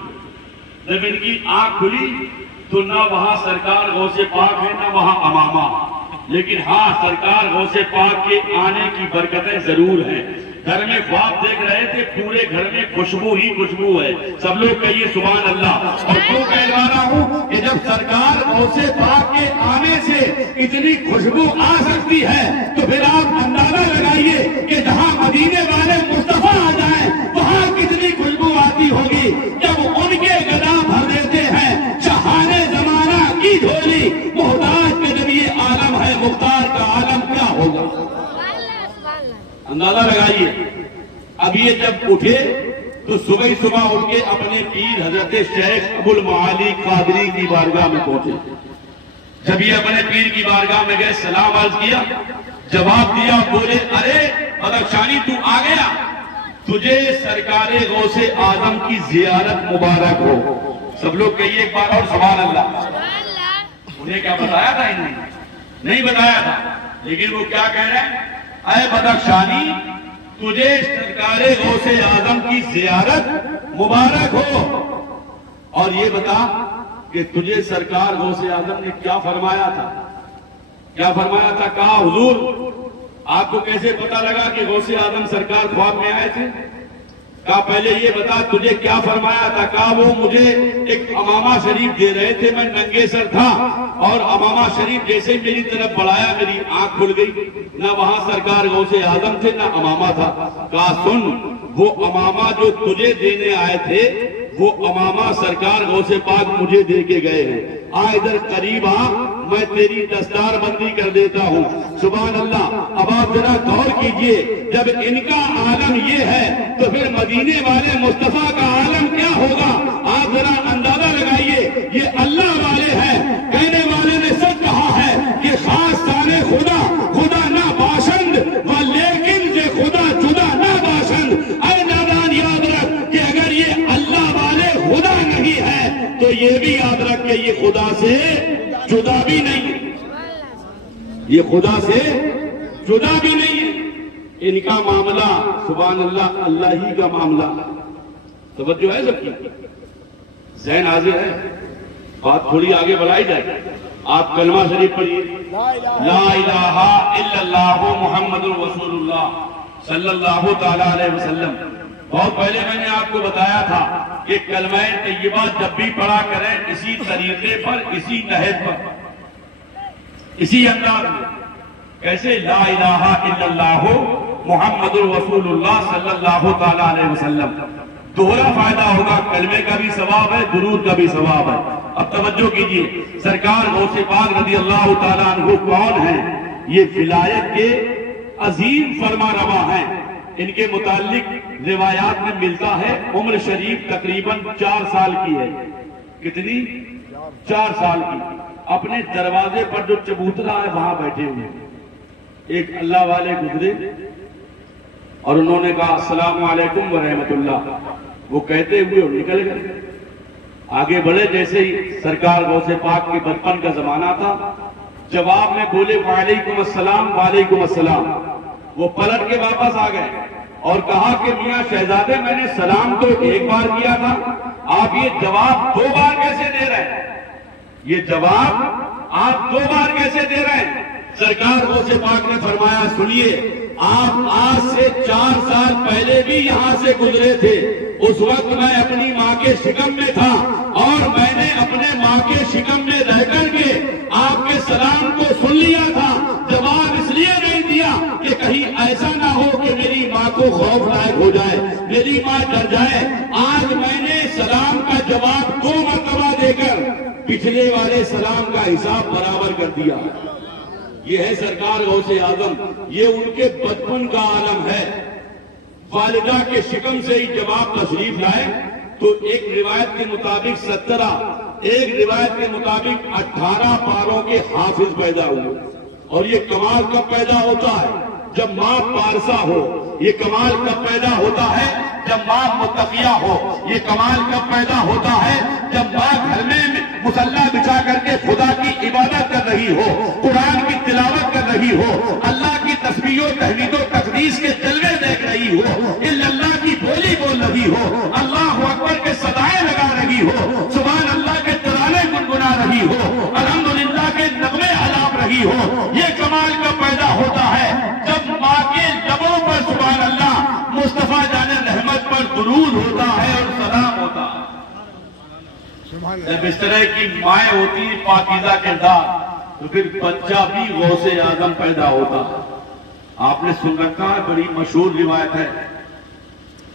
جب ان کی آنکھ کھلی تو نہ وہاں سرکار غوث پاک ہے, نہ وہاں امامہ, لیکن ہاں سرکار غوث پاک کے آنے کی برکتیں ضرور ہیں. گھر میں خواب دیکھ رہے تھے, پورے گھر میں خوشبو ہی خوشبو ہے. سب لوگ کہیے سبحان اللہ. اور کیوں کہلوا رہا ہوں کہ جب سرکار غوث پاک کے آنے سے اتنی خوشبو آ سکتی ہے, تو پھر آپ اندازہ لگائیے کہ جہاں مدینے والے مصطفیٰ آ جائیں وہاں کتنی خوشبو آتی ہوگی. جب ان کے گدا بھر دیتے ہیں شاہانے زمانہ کی جھولی, محتاج کے جب یہ عالم ہے, مختار کا عالم کیا ہوگا؟ اندازہ لگائیے. اب یہ جب اٹھے تو صبح اٹھ کے اپنے پیر حضرت شیخ ابو المعالی قادری کی بارگاہ میں پہنچے. جب یہ اپنے پیر کی بارگاہ میں گئے, سلام عرض کیا, جواب دیا, بولے, ارے بدخشانی تو آ گیا, تجھے سرکار غوث اعظم کی زیارت مبارک ہو. سب لوگ کہیے ایک بار اور سبحان اللہ. انہیں کیا بتایا تھا؟ انہیں نہیں بتایا تھا, لیکن وہ کیا کہہ رہے ہیں, اے بدخشانی, تجھے سرکار غوث اعظم کی زیارت مبارک ہو. اور یہ بتا کہ تجھے سرکار غوث اعظم نے کیا فرمایا تھا؟ کہا, حضور آپ کو کیسے پتا لگا کہ غوث اعظم سرکار خواب میں آئے تھے؟ کہا, پہلے یہ بتا تجھے کیا فرمایا تھا؟ کہا, وہ مجھے ایک امامہ شریف دے رہے تھے, میں ننگے سر تھا, اور امامہ شریف جیسے میری طرف بڑھایا, میری آنکھ کھل گئی, نہ وہاں سرکار غوث اعظم تھے نہ امامہ تھا. کہا, سن, وہ امامہ جو تجھے دینے آئے تھے وہ امامہ سرکار غوث پاک مجھے دے کے گئے ہیں. ادھر قریب آ, میں تیری دستار بندی کر دیتا ہوں. سبحان اللہ. اب آپ ذرا غور کیجئے, جب ان کا عالم یہ ہے تو پھر مدینے والے مصطفیٰ کا عالم کیا ہوگا؟ آپ ذرا اندازہ لگائیے. یہ اللہ والے ہیں. کہنے والے نے سچ کہا ہے کہ خاص شان خدا نہ باشند, لیکن سے خدا جدا نہ باشند. اے نادان, یاد رکھ کہ اگر یہ اللہ والے خدا نہیں ہے تو یہ بھی یاد رکھ کہ یہ خدا سے جدا بھی نہیں ہے. یہ خدا سے جدا بھی نہیں ہے. ان کا معاملہ سبحان اللہ, اللہ ہی کا معاملہ. توجہ ہے سب کی؟ ذہن حاضر ہے؟ بات تھوڑی آگے بڑھائی جائے. آپ کلمہ شریف پڑھیے, لا الہ الا اللہ محمد رسول اللہ صلی اللہ تعالی علیہ وسلم. بہت پہلے میں نے آپ کو بتایا تھا کہ کلمہ طیبہ جب بھی پڑھا کریں اسی طریقے پر, اسی نہج پر. اسی انداز میں کیسے لا الہ الا اللہ محمد الرسول اللہ صلی اللہ تعالی علیہ وسلم، دوہرا فائدہ ہوگا، کلمے کا بھی ثواب ہے، درود کا بھی ثواب ہے۔ اب توجہ کیجئے، سرکار غوث پاک رضی اللہ تعالیٰ عنہ کون ہیں؟ یہ ولایت کے عظیم فرما روا ہیں۔ ان کے متعلق روایات میں ملتا ہے عمر شریف تقریباً 4 سال کی ہے۔ کتنی؟ 4 سال کی۔ اپنے دروازے پر جو چبوترا ہے وہاں بیٹھے ہوئے، ایک اللہ والے گزرے اور انہوں نے کہا السلام علیکم ورحمۃ اللہ، وہ کہتے ہوئے اور نکل گئے۔ آگے بڑھے، جیسے ہی سرکار غوث پاک کے بچپن کا زمانہ تھا، جواب میں بولے وعلیکم السلام وعلیکم السلام، وہ پلٹ کے واپس آ گئے اور کہا کہ میاں شہزادے میں نے سلام تو ایک بار کیا تھا، آپ یہ جواب 2 بار کیسے دے رہے ہیں؟ یہ جواب آپ 2 بار کیسے دے رہے ہیں؟ سرکار غوث پاک نے فرمایا سنیے، آپ آج سے 4 سال پہلے بھی یہاں سے گزرے تھے، اس وقت میں اپنی ماں کے شکم میں تھا اور میں نے اپنے ماں کے شکم میں رہ کر کے آپ کے سلام کو سن لیا تھا، جواب اس لیے نہیں دیا کہ کہیں ایسا نہ ہو کہ میری ماں کو خوف لائق ہو جائے، میری ماں ڈر جائے۔ آج میں نے سلام کا جواب 2 مرتبہ دے کر پچھلے والے سلام کا حساب برابر کر دیا۔ یہ ہے سرکار غوث اعظم، یہ ان کے بچپن کا عالم ہے۔ والدہ کے شکم سے ہی جب آپ تشریف لائے تو ایک روایت کے مطابق 17، ایک روایت کے مطابق 18 پاروں کے حافظ پیدا ہوئے۔ اور یہ کمال کب پیدا ہوتا ہے؟ جب ماں پارسا ہو۔ یہ کمال کب پیدا ہوتا ہے؟ جب ماں متقیہ ہو۔ یہ کمال کب پیدا ہوتا ہے؟ جب ماں گھر میں مصلی بچھا کر کے خدا کی عبادت کر رہی ہو، قرآن کی تلاوت کر رہی ہو، اللہ کی تسبیح و تحمید و تقدیس کے جلوے دیکھ رہی ہو، اللہ کی بولی بول رہی ہو، اللہ اکبر کے صدائیں لگا رہی ہو، سبحان اللہ کے ترانے گنگنا رہی ہو، الحمدللہ کے نغمے الاپ رہی ہو۔ یہ کمال کب پیدا ہوتا ہے؟ جب ماں کے لبوں پر سبحان اللہ مصطفیٰ جان رحمت پر درود ہوتا ہے اور سلام ہوتا ہے۔ جب اس طرح کی مائیں ہوتی پاکیزہ کردار تو پھر بچہ بھی غوث اعظم پیدا ہوتا ہے۔ آپ نے سن رکھا ہے، بڑی مشہور روایت ہے،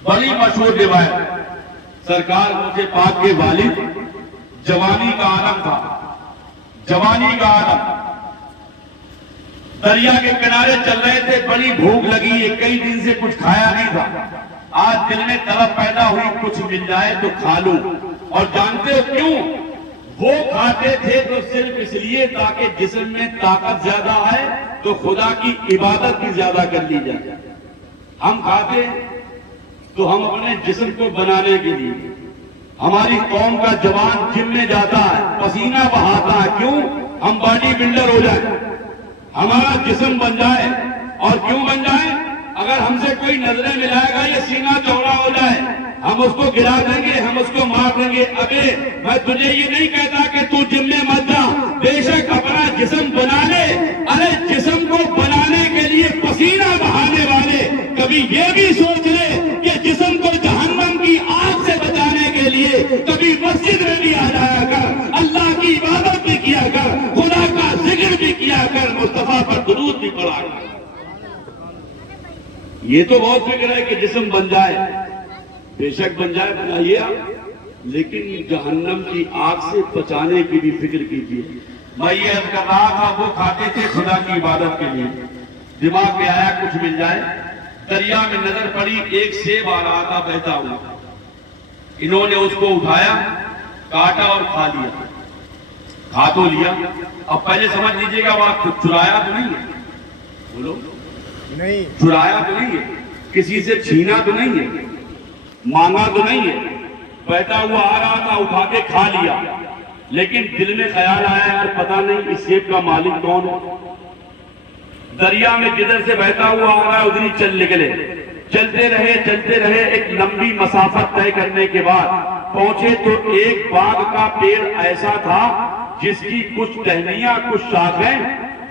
بڑی مشہور روایت۔ سرکار غوث پاک کے والد جوانی کا عالم تھا، جوانی کا عالم، دریا کے کنارے چل رہے تھے، بڑی بھوک لگی ہے، کئی دن سے کچھ کھایا نہیں تھا، آج دل میں طلب پیدا ہوئی کچھ مل جائے تو کھا لوں۔ اور جانتے ہو کیوں وہ کھاتے تھے؟ تو صرف اس لیے تاکہ جسم میں طاقت زیادہ آئے تو خدا کی عبادت بھی زیادہ کر لی جائے۔ ہم کھاتے تو ہم اپنے جسم کو بنانے کے لیے، ہماری قوم کا جوان جم میں جاتا ہے، پسینہ بہاتا ہے، کیوں؟ ہم باڈی بلڈر ہو جائیں، ہمارا جسم بن جائے۔ اور کیوں بن جائے؟ اگر ہم سے کوئی نظریں ملائے گا یہ سینہ چوڑا ہو جائے، ہم اس کو گرا دیں گے، ہم اس کو مار دیں گے۔ ابے میں تجھے یہ نہیں کہتا کہ تو جم میں مت جا، بے شک اپنا جسم بنا لے، ارے جسم کو بنانے کے لیے پسینہ بہانے والے کبھی یہ بھی سوچ لے کہ جسم کو جہنم کی آگ سے بچانے کے لیے کبھی مسجد میں بھی آ جایا کر، اللہ کی عبادت بھی کیا کر، خدا کا ذکر بھی کیا کر، مصطفیٰ پر درود بھی پڑھا کر۔ یہ تو بہت فکر ہے کہ جسم بن جائے، بے شک بن جائے، بنائیے آپ، لیکن جہنم کی آگ سے بچانے کی بھی فکر کیجیے۔ میں یہ عرض کر رہا تھا وہ کھاتے تھے خدا کی عبادت کے لیے، دماغ میں آیا کچھ مل جائے، دریا میں نظر پڑی ایک سیب آ رہا تھا بہتا ہوا، انہوں نے اس کو اٹھایا، کاٹا اور کھا لیا۔ کھا تو لیا، اب پہلے سمجھ لیجئے گا وہ چرایا تو نہیں ہے، بولو نہیں، چرایا تو نہیں ہے، کسی سے چھینا تو نہیں ہے، مانگا تو نہیں ہے، بیٹھا ہوا آ رہا تھا، اٹھا کے کھا لیا۔ لیکن دل میں خیال آیا یار پتہ نہیں اس سیب کا مالک کون ہے۔ دریا میں جدھر سے بہتا ہوا آ رہا ہے ادھر ہی چل نکلے، چلتے رہے، ایک لمبی مسافت طے کرنے کے بعد پہنچے تو ایک باغ کا پیڑ ایسا تھا جس کی کچھ ٹہنیاں کچھ شاخیں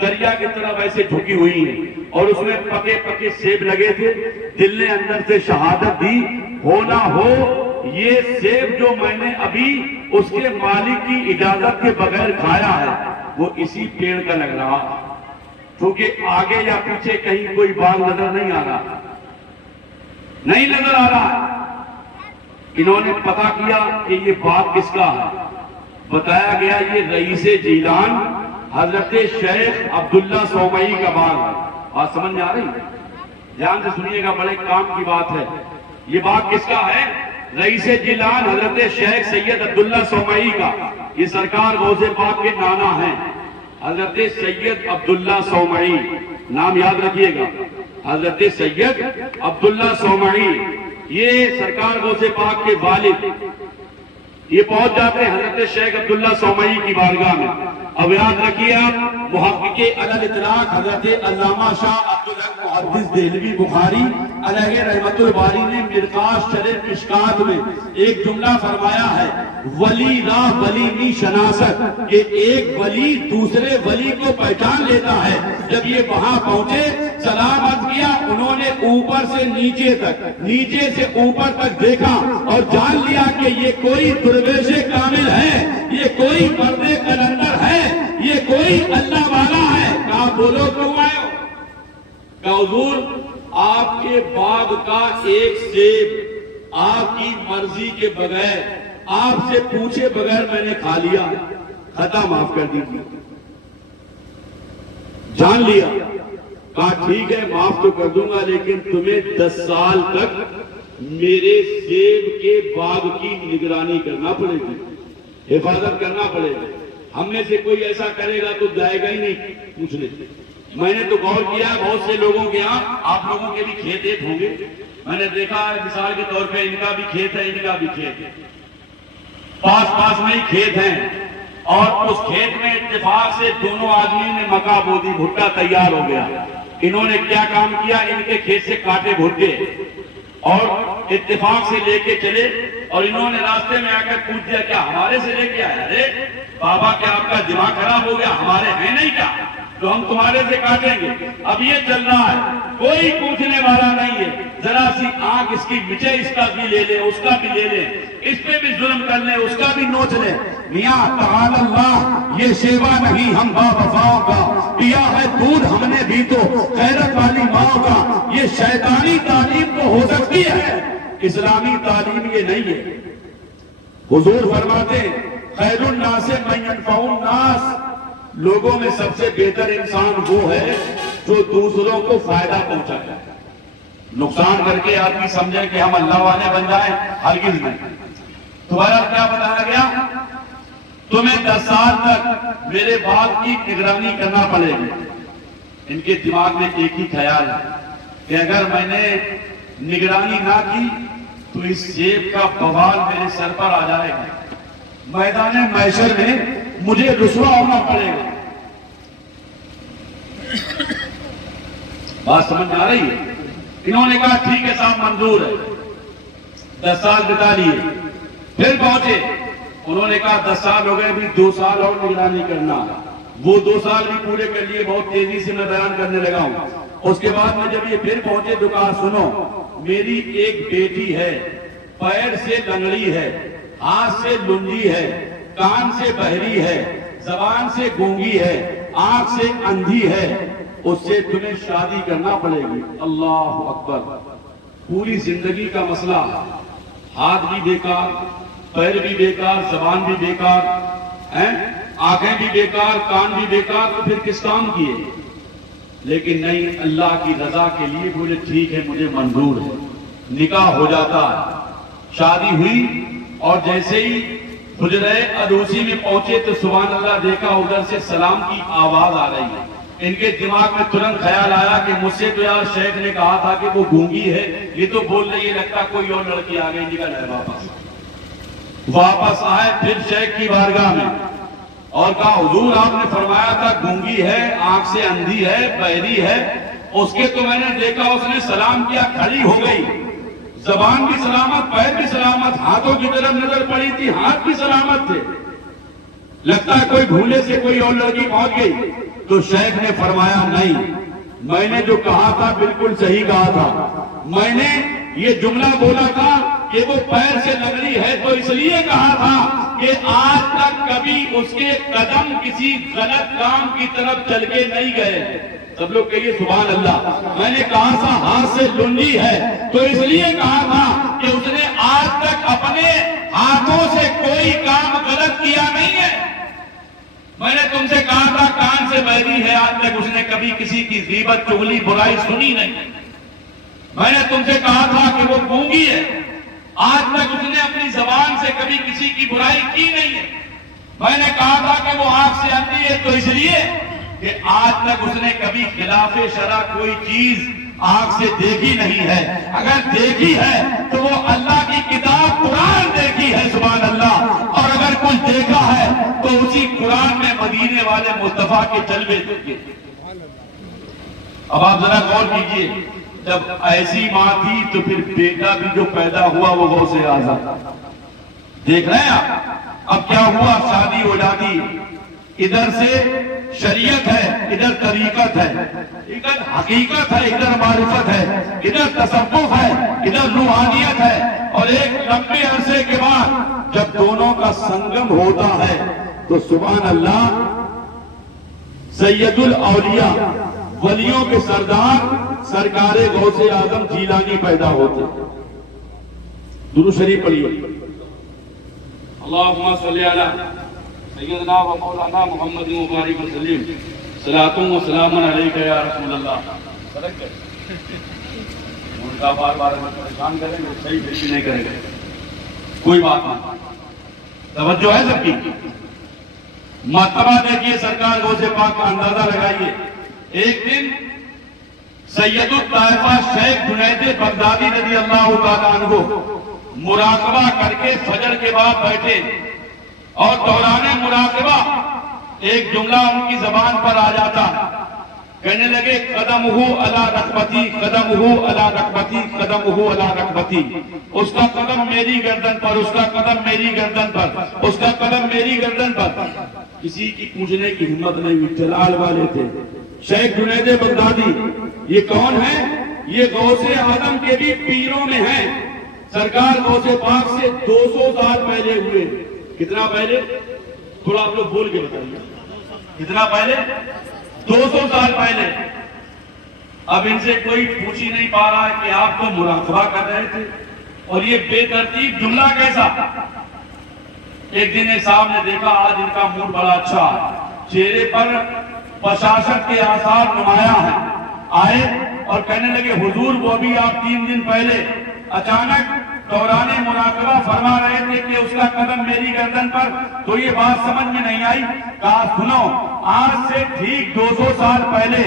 دریا کی طرف ایسے جھکی ہوئی ہیں اور اس میں پکے پکے سیب لگے تھے۔ دل نے اندر سے شہادت دی، ہو نہ ہو یہ سیب جو میں نے ابھی اس کے مالک کی اجازت کے بغیر کھایا ہے وہ اسی پیڑ کا لگ رہا، کیونکہ آگے یا پیچھے کہیں کوئی باغ نظر نہیں آ رہا، نہیں نظر آ رہا۔ انہوں نے پتا کیا کہ یہ باغ کس کا ہے، بتایا گیا یہ رئیس جیلان حضرت شیخ عبداللہ سومئی کا باغ ہے۔ بات سمجھ میں آ رہی؟ دھیان سے سنیے گا، بڑے کام کی بات ہے۔ یہ باغ کس کا ہے؟ رئیس جیلان حضرت شیخ سید عبداللہ سومئی کا۔ یہ سرکار غوث پاک کے نانا ہیں، حضرت سید عبداللہ سومئی، نام یاد رکھیے گا، حضرت سید عبداللہ سومئی۔ یہ سرکار غوث پاک کے والد یہ پہنچ جاتے ہیں حضرت شیخ عبداللہ سومئی کی بارگاہ میں۔ اب یاد رکھیے آپ، محقق علی الاطلاق حضرت علامہ شاہ عبدالحق محدث دہلوی بخاری علیہ رحمت الباری نے مرقات شرح مشکات میں ایک جملہ فرمایا ہے، ولی راہ ولی نی شناست، کہ ایک ولی دوسرے ولی کو پہچان لیتا ہے۔ جب یہ وہاں پہنچے، سلام عرض کیا، انہوں نے اوپر سے نیچے تک، نیچے سے اوپر تک دیکھا اور جان لیا کہ یہ کوئی درویش کامل ہے، یہ کوئی مرد قلندر ہے، یہ کوئی اللہ والا ہے۔ کہا بولو کیوں آئے ہو؟ کہا حضور آپ کے باغ کا ایک سیب آپ کی مرضی کے بغیر، آپ سے پوچھے بغیر میں نے کھا لیا، خطا معاف کر دیجیے۔ جان لیا، کہا ٹھیک ہے معاف تو کر دوں گا، لیکن تمہیں 10 سال تک میرے سیب کے باغ کی نگرانی کرنا پڑے گی، حفاظت کرنا پڑے گا۔ ہم میں سے کوئی ایسا کرے گا تو جائے گا ہی نہیں پوچھنے۔ میں نے تو غور کیا ہے، بہت سے لوگوں کے یہاں، آپ لوگوں کے بھی کھیت ہوں گے، میں نے دیکھا ہے مثال کے طور پہ ان کا بھی کھیت ہے، ان کا بھی کھیت ہے، پاس میں ہی کھیت ہیں، اور اس کھیت میں اتفاق سے دونوں آدمی نے مکا بو دی، بھٹا تیار ہو گیا۔ انہوں نے کیا کام کیا، ان کے کھیت سے کاٹے بھٹے اور اتفاق سے لے کے چلے، اور انہوں نے راستے میں آ کر پوچھ دیا کیا ہمارے سے لے کے آئے؟ ارے بابا کیا آپ کا دماغ خراب ہو گیا، ہمارے ہیں نہیں کیا تو ہم تمہارے سے کاٹیں گے؟ اب یہ چل رہا ہے، کوئی پوچھنے والا نہیں ہے، ذرا سی آنکھ اس کی بچے، اس کا بھی لے لیں، اس کا بھی لے لیں، اس پہ بھی ظلم کر لیں، اس کا بھی نوچ لیں۔ میاں تعالی اللہ، یہ سیوا نہیں ہم با وفاؤں کا، پیا ہے دودھ ہم نے بھی تو غیرت والی ماں کا۔ یہ شیطانی تعلیم تو ہو سکتی ہے، اسلامی تعلیم یہ نہیں ہے۔ حضور فرماتے ہیں خیر الناس من ينفع الناس، لوگوں میں سب سے بہتر انسان وہ ہے جو دوسروں کو فائدہ پہنچائے، نقصان کر کے آدمی سمجھے کہ ہم اللہ والے بن جائیں، ہرگز نہیں۔ تمہارا کیا بتایا گیا؟ تمہیں 10 سال تک میرے باغ کی نگرانی کرنا پڑے گی۔ ان کے دماغ میں ایک ہی خیال ہے کہ اگر میں نے نگرانی نہ کی تو اس سیب کا بوال میرے سر پر آ جائے گا، میدان محشر میں مجھے رسوا ہونا پڑے گا۔ بات سمجھ میں آ رہی ہے؟ انہوں نے کہا ٹھیک ہے صاحب منظور ہے، 10 سال بتا لیے۔ پھر پہنچے، انہوں نے کہا 10 سال ہو گئے، بھی 2 سال اور نگرانی کرنا۔ وہ 2 سال بھی پورے کر لیے، بہت تیزی سے میں بیان کرنے لگا ہوں۔ اس کے بعد میں جب یہ پھر پہنچے تو کہا سنو، میری ایک بیٹی ہے، پیر سے لنگڑی ہے، ہاتھ سے لنگی ہے، کان سے بہری ہے، زبان سے گونگی ہے، آنکھ سے اندھی ہے، اس سے تمہیں شادی کرنا پڑے گی۔ اللہ اکبر! پوری زندگی کا مسئلہ، ہاتھ بھی بیکار، پیر بھی بیکار، زبان بھی بیکار، آنکھیں بھی بیکار، کان بھی بیکار، تو پھر کس کام کیے؟ لیکن نہیں، اللہ کی رضا کے لیے بولے ٹھیک ہے مجھے منظور ہے، نکاح ہو جاتا ہے۔ شادی ہوئی اور جیسے ہی حجرہ عروسی میں پہنچے تو سبحان اللہ دیکھا ادھر سے سلام کی آواز آ رہی ہے۔ ان کے دماغ میں ترنت خیال آیا کہ مجھ سے تو یار شیخ نے کہا تھا کہ وہ گونگی ہے، یہ تو بول رہی ہے، لگتا کوئی اور لڑکی آ گئی، نکل ہے واپس آئے پھر شیخ کی بارگاہ میں اور کہا حضور آپ نے فرمایا تھا گونگی ہے، آنکھ سے اندھی ہے، بہری ہے، اس کے تو میں نے دیکھا اس نے سلام کیا، کھڑی ہو گئی، زبان بھی سلامت، پیر بھی سلامت، ہاتھوں کی طرف نظر پڑی تھی، ہاتھ بھی سلامت تھے، لگتا ہے کوئی بھولے سے کوئی اور لڑکی پہنچ گئی۔ تو شیخ نے فرمایا نہیں، میں نے جو کہا تھا بالکل صحیح کہا تھا، میں نے یہ جملہ بولا تھا کہ وہ پیر سے لگڑی ہے تو اس لیے کہا تھا کہ آج تک کبھی اس کے قدم کسی غلط کام کی طرف چل کے نہیں گئے. سب لوگ کہیے سبحان اللہ. میں نے کہا تھا ہاتھ سے لنڈی ہے تو اس لیے کہا تھا کہ اس نے آج تک اپنے ہاتھوں سے کوئی کام غلط کیا نہیں ہے. میں نے تم سے کہا تھا کان سے بہری ہے، آج تک اس نے کبھی کسی کی غیبت چغلی برائی سنی نہیں. میں نے تم سے کہا تھا کہ وہ گونگی ہے، آج تک اس نے اپنی زبان سے کبھی کسی کی برائی کی نہیں ہے. میں نے کہا تھا کہ وہ آنکھ سے اندھی ہے تو اس لیے کہ آج تک اس نے کبھی خلاف شرع کوئی چیز آنکھ سے دیکھی نہیں ہے. اگر دیکھی ہے تو وہ اللہ کی کتاب قرآن دیکھی ہے، سبحان اللہ. اور اگر کچھ دیکھا ہے تو اسی قرآن میں مدینے والے مصطفیٰ کے جلوے دیکھے. اب آپ ذرا غور کیجئے، جب ایسی ماں تھی تو پھر بیٹا بھی جو پیدا ہوا وہ غوث اعظم. دیکھ رہے ہیں آپ اب کیا ہوا، شادی ہو جاتی، ادھر سے شریعت ہے، ادھر طریقت ہے، ادھر حقیقت ہے، ادھر معرفت ہے، ادھر تصوف ہے، ادھر روحانیت ہے. اور ایک لمبے عرصے کے بعد جب دونوں کا سنگم ہوتا ہے تو سبحان اللہ سید الاولیاء ولیوں کے سردار سرکار غوث اعظم جیلانی پیدا ہوتے. درود شریف پڑھیے. اللہم صلی علی سیدنا و مولانا محمد مبارک وسلم. صلاۃ و سلام علیک یا رسول اللہ. ان کا بار بار پریشان کریں گے، صحیح فیصلے نہیں کریں گے، کوئی بات نہیں. توجہ ہے سب کی. مرتبہ دیکھیے سرکار غوث پاک کا اندازہ لگائیے. ایک دن سید الطائفہ شیخ جنید بغدادی رضی اللہ تعالیٰ عنہ مراقبہ کر کے فجر کے بعد بیٹھے اور دوران مراقبہ ایک جملہ ان کی زبان پر آ جاتا. کہنے لگے قدمہ علی رکبتی، قدمہ علی رکبتی، قدمہ علی رکبتی. اس کا قدم میری گردن پر، اس کا قدم میری گردن پر، اس کا قدم میری گردن پر. کسی کی پوچھنے کی ہمت نہیں ہوئی. جلال والے تھے شیخ جنید بغدادی. یہ کون ہے؟ یہ غوث اعظم کے بھی پیروں میں ہیں. سرکار غوث پاک سے 200 سال پہلے ہوئے. کتنا پہلے؟ تھوڑا آپ لوگ بول کے بتائیے. کتنا پہلے؟ 200 سال پہلے. اب ان سے کوئی پوچھ ہی نہیں پا رہا ہے کہ آپ تو مراقبہ کر رہے تھے اور یہ بے ترتیب جملہ کیسا؟ ایک دن ایک صاحب نے دیکھا آج ان کا موڈ بڑا اچھا ہے، چہرے پر بشاشت کے آثار نمایاں ہیں. آئے اور کہنے لگے حضور وہ بھی آپ 3 دن پہلے اچانک دوران مراقبہ فرما رہے تھے کہ اس کا قدم میری گردن پر. تو یہ بات سمجھ میں نہیں آئی. کہا سنو، آج سے ٹھیک 200 سال پہلے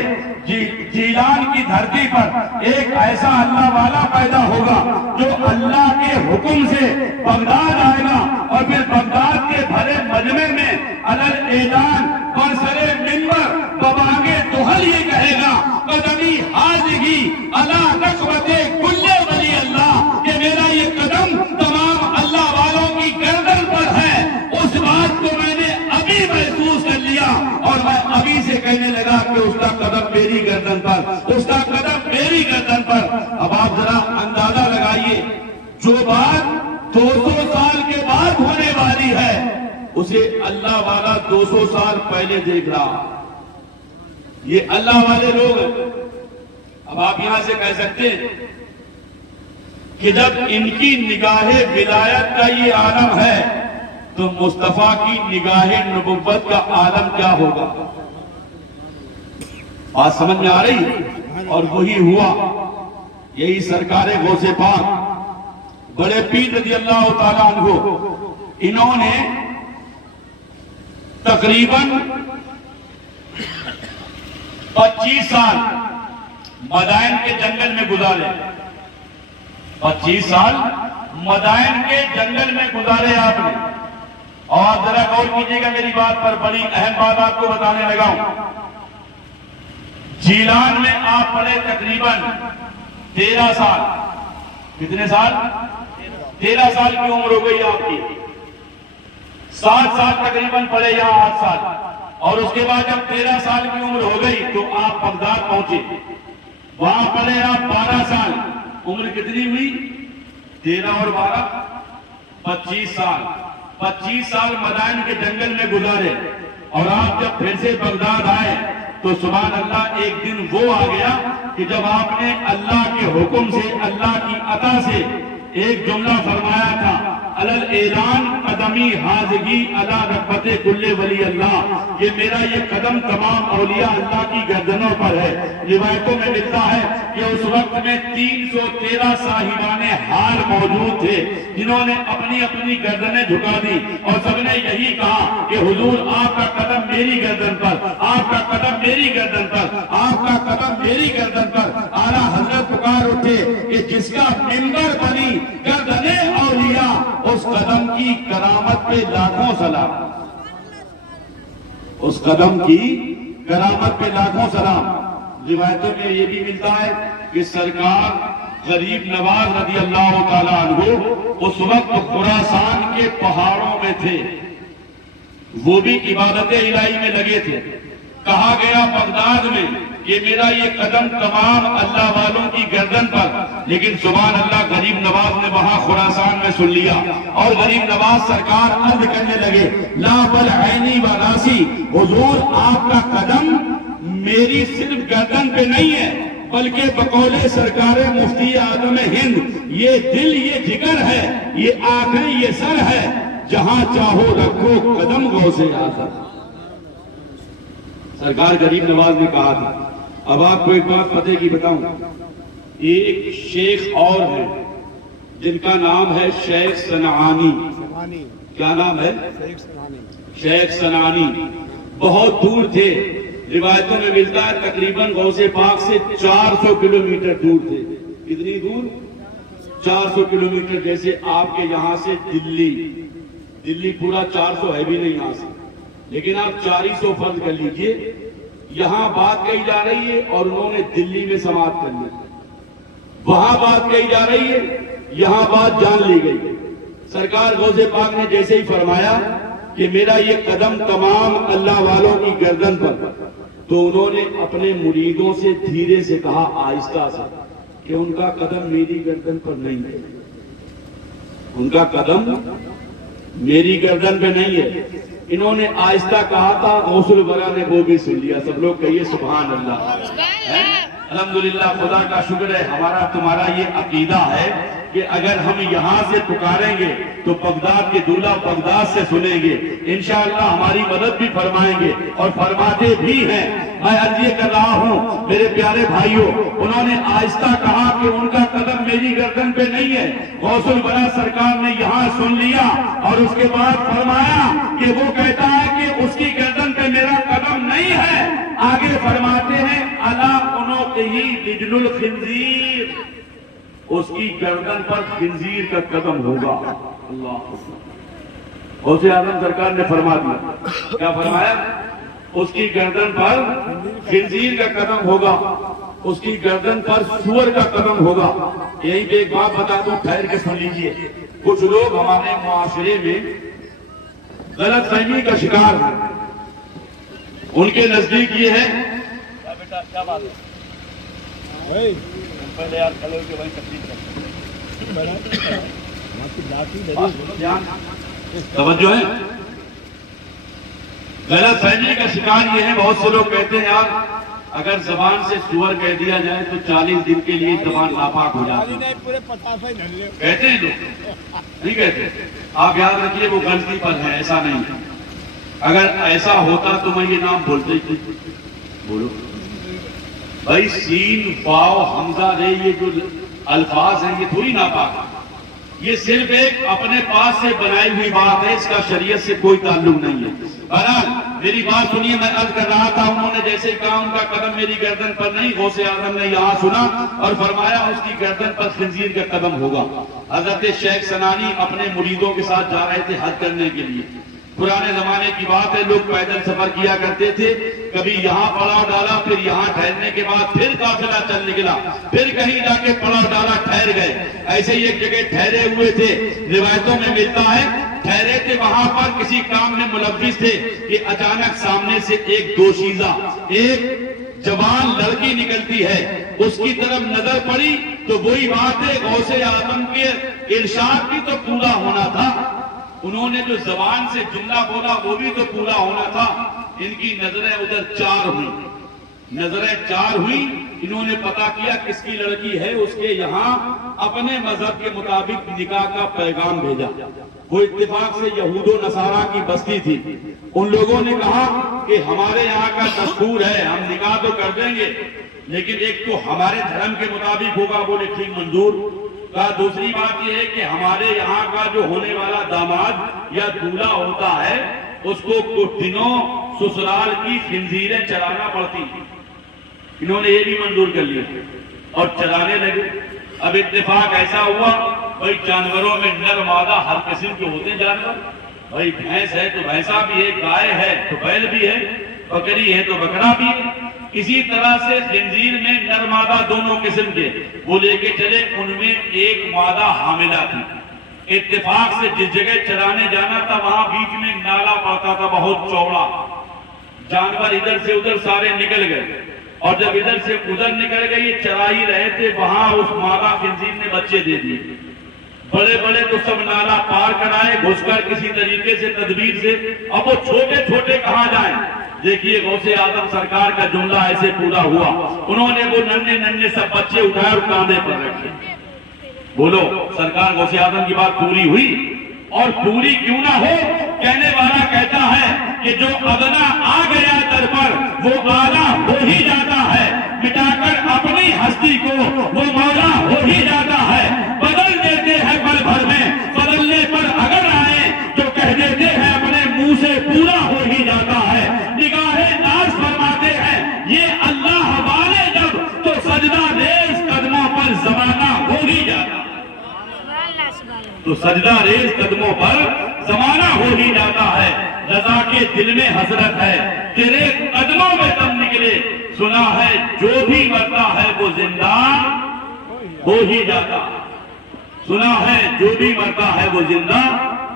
جیلان کی دھرتی پر ایک ایسا اللہ والا پیدا ہوگا جو اللہ کے حکم سے بغداد آئے گا اور پھر بغداد کے بھرے مجمع میں علل اعلان برسرے منبر ببانگے دہل یہ کہے گا قدمی حاضگی علی رکبت کل ولی اللہ، کہ میرا یہ قدم تمام اللہ والوں کی گردن پر ہے. اس بات کو میں نے ابھی محسوس کر لیا اور میں ابھی سے کہنے لگا کہ اس کا قدم میری گردن پر، اس کا قدم میری گردن پر. اب آپ ذرا اندازہ لگائیے، جو بات 200 سال کے بعد ہونے والی ہے اسے اللہ والا 200 سال پہلے دیکھ رہا. یہ اللہ والے لوگ ہیں. اب آپ یہاں سے کہہ سکتے ہیں کہ جب ان کی نگاہ ولایت کا یہ عالم ہے تو مصطفیٰ کی نگاہ نبوت کا عالم کیا ہوگا؟ بات سمجھ میں آ رہی ہے؟ اور وہی ہوا. یہی سرکار غوث پاک بڑے پیر رضی اللہ تعالیٰ عنہ، انہوں نے تقریباً 25 سال مدائن کے جنگل میں گزارے. 25 سال مدائن کے جنگل میں گزارے آپ نے. اور ذرا غور کیجیے گا میری بات پر، بڑی اہم بات آپ کو بتانے لگا ہوں. جیلان میں آپ پڑھے تقریباً 13 سال. کتنے سال؟ 13 سال کی عمر ہو گئی آپ کی. 7 سال تقریباً پڑھے یا 8 سال. اور اس کے بعد جب 13 سال کی عمر ہو گئی تو آپ بغداد پہنچے. وہاں پڑھے آپ 12 سال. عمر کتنی ہوئی؟ 13 اور 12 25 سال 25 سال مدائن کے جنگل میں گزارے، اور آپ جب پھر سے بغداد آئے تو سبحان اللہ ایک دن وہ آ گیا کہ جب آپ نے اللہ کے حکم سے، اللہ کی عطا سے ایک جملہ فرمایا تھا، علل اعلان قدمی حاضگی علی رغبت کل ولی اللہ، کہ میرا یہ قدم تمام اولیاء اللہ کی گردنوں پر ہے۔ روایتوں میں ملتا ہے کہ اس وقت میں 313 صاحبان حال موجود تھے جنہوں نے اپنی اپنی گردنیں جھکا دی، اور سب نے یہی کہا کہ حضور آپ کا قدم میری گردن پر، آپ کا قدم میری گردن پر، آپ کا قدم میری گردن پر۔ اعلیٰ حضرت پکار اٹھے کہ جس کا منبر بنی گردنیں اولیاء، اس قدم کی کرامت پہ لاکھوں سلام، اس قدم کی کرامت پہ لاکھوں سلام۔ روایتوں میں یہ بھی ملتا ہے کہ سرکار غریب نواز رضی اللہ تعالیٰ عنہ اس وقت خراسان کے پہاڑوں میں تھے، وہ بھی عبادت الہی میں لگے تھے۔ کہا گیا بغداد میں کہ میرا یہ قدم تمام اللہ والوں کی گردن پر، لیکن سبحان اللہ غریب نواز نے وہاں خراسان میں سن لیا، اور غریب نواز سرکار عرض کرنے لگے، لا بل عینی و راسی، حضور آپ کا قدم میری صرف گردن پہ نہیں ہے، بلکہ بقول سرکار مفتی اعظم ہند یہ دل، یہ جگر ہے، یہ آنکھیں، یہ سر ہے، جہاں چاہو رکھو قدم غوث اعظم۔ سرکار غریب نواز نے کہا تھا۔ اب آپ کو ایک بات پتہ کی بتاؤں، ایک شیخ اور ہے جن کا نام ہے شیخ صنعانی۔ کیا نام ہے؟ شیخ صنعانی۔ بہت دور تھے، روایتوں میں ملتا ہے تقریباً غوث پاک سے 400 کلومیٹر دور تھے۔ کتنی دور؟ 400 کلومیٹر۔ جیسے آپ کے یہاں سے دلی پورا 400 ہے بھی نہیں یہاں سے، لیکن آپ 400 فرض کر لیجئے، یہاں بات کہی جا رہی ہے اور انہوں نے دلی میں سماعت کر لی، وہاں بات کہی جا رہی ہے، یہاں بات جان لی گئی۔ سرکار غوث پاک نے جیسے ہی فرمایا کہ میرا یہ قدم تمام اللہ والوں کی گردن پر، تو انہوں نے اپنے مریدوں سے دھیرے سے کہا، آہستہ سے، کہ ان کا قدم میری گردن پر نہیں ہے، ان کا قدم میری گردن پہ نہیں ہے۔ انہوں نے آہستہ کہا تھا، غوث الورا نے وہ بھی سن لیا۔ سب لوگ کہیے سبحان اللہ۔ الحمدللہ، خدا کا شکر ہے، ہمارا تمہارا یہ عقیدہ ہے کہ اگر ہم یہاں سے پکاریں گے تو بغداد کے دولہ بغداد سے سنیں گے، انشاءاللہ ہماری مدد بھی فرمائیں گے اور فرماتے بھی ہیں۔ میں عرض یہ کر رہا ہوں میرے پیارے بھائیوں، انہوں نے آہستہ کہا کہ ان کا قدم میری گردن پہ نہیں ہے۔ غوث الورا سرکار نے یہاں سن لیا اور اس کے بعد فرمایا کہ وہ کہتا ہے کہ اس کی گردن پہ میرا قدم نہیں ہے۔ آگے فرماتے ہیں، الا عنقہ رجل الخنزیر، اس کی گردن پر خنزیر کا قدم ہوگا۔ اللہ، غوث اعظم سرکار نے فرما دیا۔ کیا فرمایا؟ اس کی گردن پر خنزیر کا قدم ہوگا، اس کی گردن پر سور کا قدم ہوگا۔ یہی پہ ایک بات بتا دوں، ٹھہر کے سن لیجیے۔ کچھ لوگ ہمارے معاشرے میں غلط فہمی کا شکار ہیں۔ ان کے نزدیک یہ ہے، کیا بیٹا کیا بات ہے؟ پہلے یار کھلو کے وہیں تکلیف توجہ ہے۔ غلط فہمی کا شکار یہ ہے، بہت سے لوگ کہتے ہیں یار اگر زبان سے سور کہہ دیا جائے تو 40 دن کے لیے زبان ناپاک ہو جاتی ہے، کہتے ہیں لوگ، نہیں کہتے۔ آپ یاد رکھیے وہ غلطی پر ہے، ایسا نہیں ہے۔ اگر ایسا ہوتا تو میں یہ نام بولتے ہی تھے۔ بولو بھائی، سین واو حمزہ رے، یہ جو الفاظ ہیں یہ تھوڑی ناپاک ہے، یہ صرف ایک اپنے پاس سے بنائی ہوئی بات ہے، اس کا شریعت سے کوئی تعلق نہیں ہے۔ بہرحال میری بات سنیے، میں عرض کر رہا تھا، انہوں نے جیسے کہا ان کا قدم میری گردن پر نہیں، غوث اعظم نے یہاں سنا اور فرمایا اس کی گردن پر خنزیر کا قدم ہوگا۔ حضرت شیخ صنعانی اپنے مریدوں کے ساتھ جا رہے تھے حج کرنے کے لیے۔ پرانے زمانے کی بات ہے، لوگ پیدل سفر کیا کرتے تھے، کبھی یہاں پڑاؤ ڈالا، پھر یہاں ٹھہرنے کے بعد پھر قافلہ چل نکلا، پھر کہیں جا کے پڑاؤ ڈالا، ٹھہر گئے۔ ایسے ہی ایک جگہ ٹھہرے ہوئے تھے، روایتوں میں ملتا ہے ٹھہرے تھے وہاں پر، کسی کام میں ملوث تھے کہ اچانک سامنے سے ایک دوشیزہ، ایک جوان لڑکی نکلتی ہے، اس کی طرف نظر پڑی تو وہی بات ہے غوث اعظم کے ارشاد بھی تو پورا ہونا تھا، انہوں نے جو زبان سے جملہ بولا وہ بھی تو پورا ہونا تھا۔ ان کی نظریں ادھر چار ہوئی، انہوں نے پتا کیا کس کی لڑکی ہے، اس کے یہاں اپنے مذہب کے مطابق نکاح کا پیغام بھیجا۔ وہ اتفاق سے یہود و نصارہ کی بستی تھی، ان لوگوں نے کہا کہ ہمارے یہاں کا دستور ہے، ہم نکاح تو کر دیں گے لیکن ایک تو ہمارے دھرم کے مطابق ہوگا، بولے ٹھیک منظور۔ کہا دوسری بات یہ ہے کہ ہمارے یہاں کا جو ہونے والا داماد یا دولہا ہوتا ہے اس کو کچھ دنوں سسرال کی خنزیریں چرانا پڑتی، انہوں نے یہ بھی منظور کر لیا اور چرانے لگے۔ اب اتفاق ایسا ہوا، بھائی جانوروں میں نر مادہ ہر قسم کے ہوتے ہیں جانور، بھائی بھینس ہے تو بھینسا بھی ہے، گائے ہے تو بیل بھی ہے، بکری ہے تو بکرا بھی ہے، اسی طرح سے خنزیر میں نر مادہ دونوں قسم کے وہ لے کے چلے، ان میں ایک مادہ حاملہ تھی۔ اتفاق سے جس جگہ چرانے جانا تھا وہاں بیچ میں نالا پڑتا تھا بہت چوڑا، جانور ادھر سے ادھر سارے نکل گئے، اور جب ادھر سے ادھر نکل گئے یہ چرا ہی رہے تھے، وہاں اس مادہ خنزیر نے بچے دے دیے۔ بڑے بڑے تو سب نالا پار کرائے گھس کر کسی طریقے سے تدبیر سے، اب وہ چھوٹے چھوٹے کہاں جائیں؟ دیکھیے غوث اعظم سرکار کا جملہ ایسے پورا ہوا، انہوں نے وہ ننھے ننھے سب بچے اٹھائے اور کاندھے پر رکھے۔ بولو سرکار غوث اعظم کی بات پوری ہوئی؟ اور پوری کیوں نہ ہو، کہنے والا کہتا ہے کہ جو ادنا آ گیا در پر وہ اعلیٰ ہو ہی جاتا ہے، مٹا کر اپنی ہستی کو وہ مولا ہو ہی جاتا ہے، بدل دیتے ہیں پل بھر میں، بدلنے پر اگر آئے جو کہہ دیتے ہیں اپنے منہ سے پورا ہو ہی جاتا ہے، نگاہ ناز فرماتے ہیں یہ اللہ والے جب تو سجدہ ریز قدموں پر زمانہ ہو ہی جاتا ہے، تو سجدہ ریز قدموں پر زمانہ ہو ہی جاتا ہے، رضا کے دل میں حسرت ہے، تیرے قدموں میں دم نکلے، سنا ہے جو بھی مرتا ہے وہ زندہ ہو ہی جاتا ہے، سنا ہے جو بھی مرتا ہے وہ زندہ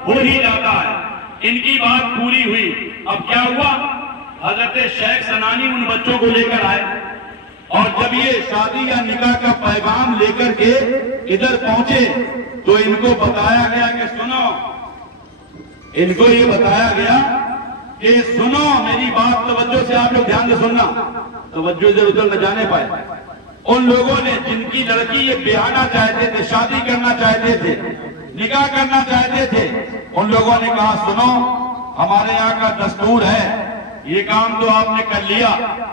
ہو ہی جاتا ہے۔ ان کی بات پوری ہوئی، اب کیا ہوا؟ حضرت شیخ سنانی ان بچوں کو لے کر آئے، اور جب یہ شادی یا نکاح کا پیغام لے کر کے ادھر پہنچے تو ان کو بتایا گیا کہ سنو، ان کو یہ بتایا گیا کہ سنو میری بات، توجہ سے آپ لوگ دھیان سے سننا، توجہ ادھر ادھر نہ جانے پائے۔ ان لوگوں نے جن کی لڑکی یہ بیاہنا چاہتے تھے، شادی کرنا چاہتے تھے، نکاح کرنا چاہتے تھے، ان لوگوں نے کہا سنو ہمارے یہاں کا دستور ہے، یہ کام تو آپ نے کر لیا،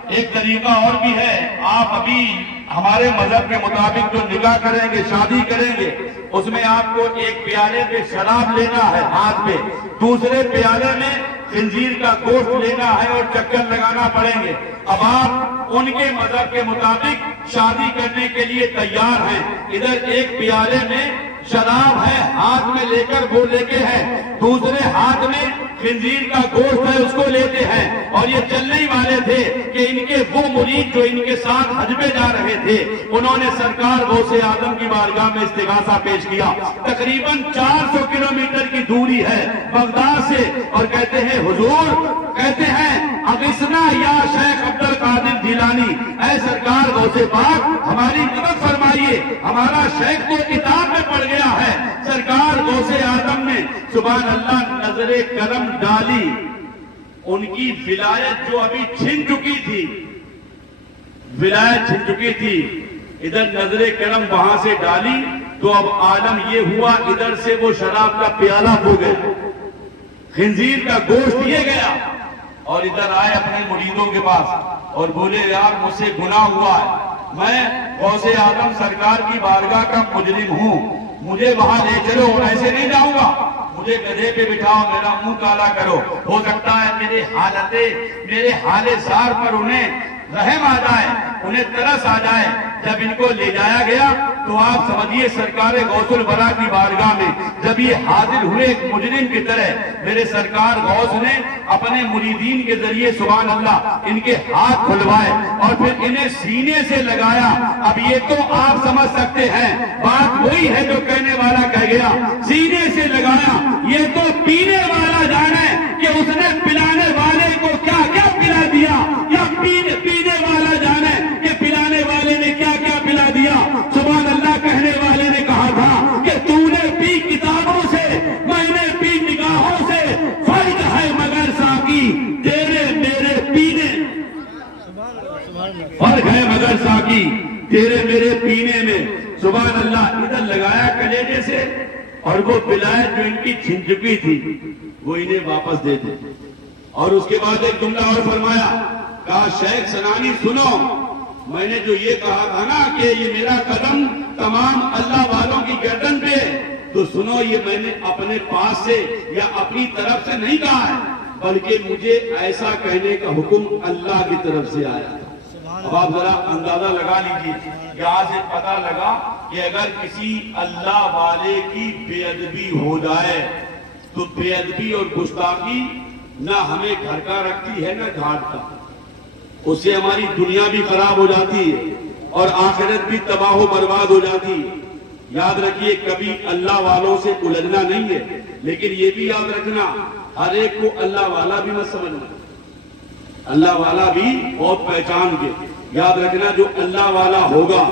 ایک طریقہ اور بھی ہے، آپ ابھی ہمارے مذہب کے مطابق جو نکاح کریں گے، شادی کریں گے، اس میں آپ کو ایک پیالے میں شراب لینا ہے ہاتھ میں، دوسرے پیالے میں خنزیر کا گوشت لینا ہے اور چکر لگانا پڑیں گے۔ اب آپ ان کے مذہب کے مطابق شادی کرنے کے لیے تیار ہیں، ادھر ایک پیالے میں شراب ہے ہاتھ میں لے کر وہ لے کے ہے، دوسرے ہاتھ میں خنزیر کا گوشت ہے اس کو لیتے ہیں، اور یہ چلنے والے تھے کہ ان کے وہ مرید جو ان کے ساتھ حج پہ جا رہے تھے، انہوں نے سرکار غوث اعظم کی بارگاہ میں استغاثہ پیش کیا، تقریباً 400 کلومیٹر کی دوری ہے بغداد سے، اور کہتے ہیں حضور، کہتے ہیں اغثنا یا شیخ عبد القادر جیلانی، اے سرکار غوث پاک ہماری مدد فرمائیے، ہمارا شیخ تو کتاب میں پڑھ گیا ہے۔ سرکار غوث اعظم نے سبحان اللہ نظر کرم ڈالی، ان کی ولایت جو ابھی چھن چکی تھی، ولایت چھن چکی تھی، ادھر نظر کرم وہاں سے ڈالی تو اب عالم یہ ہوا، ادھر سے وہ شراب کا پیالہ ہو گیا، خنزیر کا گوشت یہ گیا، اور ادھر آئے اپنے مریدوں کے پاس اور بولے یار مجھ سے گناہ ہوا ہے، میں غوث اعظم سرکار کی بارگاہ کا مجرم ہوں، مجھے وہاں لے چلو، ایسے نہیں جاؤں گا، مجھے گدھے پہ بٹھاؤ، میرا منہ کالا کرو، ہو سکتا ہے میرے حال زار پر انہیں رحم آ جائے، انہیں ترس آ جائے۔ جب ان کو لے جایا گیا تو آپ سمجھیے سرکار غوث الورا کی بارگاہ میں جب یہ حاضر ہوئے ایک مجرم کی طرح، میرے سرکار غوث نے اپنے مریدین کے ذریعے سبحان اللہ ان کے ہاتھ کھلوائے اور پھر انہیں سینے سے لگایا۔ اب یہ تو آپ سمجھ سکتے ہیں بات وہی ہے جو کہنے والا کہہ گیا، سینے سے لگایا، یہ تو پینے والا جانے کہ اس نے پلانے والے کو کیا کیا پلا دیا، یا پینے والا جانے کہ پلانے والے نے کیا کیا پلا دیا۔ سبحان اللہ اور وہ ولایت جو ان کی چھن چکی تھی وہ انہیں واپس دے دے. اور اس کے بعد ایک جملہ اور فرمایا, کہا شیخ سنانی سنو, میں نے جو یہ کہا تھا نا کہ یہ میرا قدم تمام اللہ والوں کی گردن پہ, تو سنو یہ میں نے اپنے پاس سے یا اپنی طرف سے نہیں کہا ہے, بلکہ مجھے ایسا کہنے کا حکم اللہ کی طرف سے آیا تھا. اب آپ ذرا اندازہ لگا لیجیے, یہاں سے پتہ لگا کہ اگر کسی اللہ والے کی بے ادبی ہو جائے تو بے ادبی اور گستاخی نہ ہمیں گھر کا رکھتی ہے نہ گھاٹ کا. اس سے ہماری دنیا بھی خراب ہو جاتی ہے اور آخرت بھی تباہ و برباد ہو جاتی ہے. یاد رکھیے کبھی اللہ والوں سے الجھنا نہیں ہے, لیکن یہ بھی یاد رکھنا ہر ایک کو اللہ والا بھی مت سمجھنا. اللہ والا بھی بہت پہچان کے یاد رکھنا, جو اللہ والا ہوگا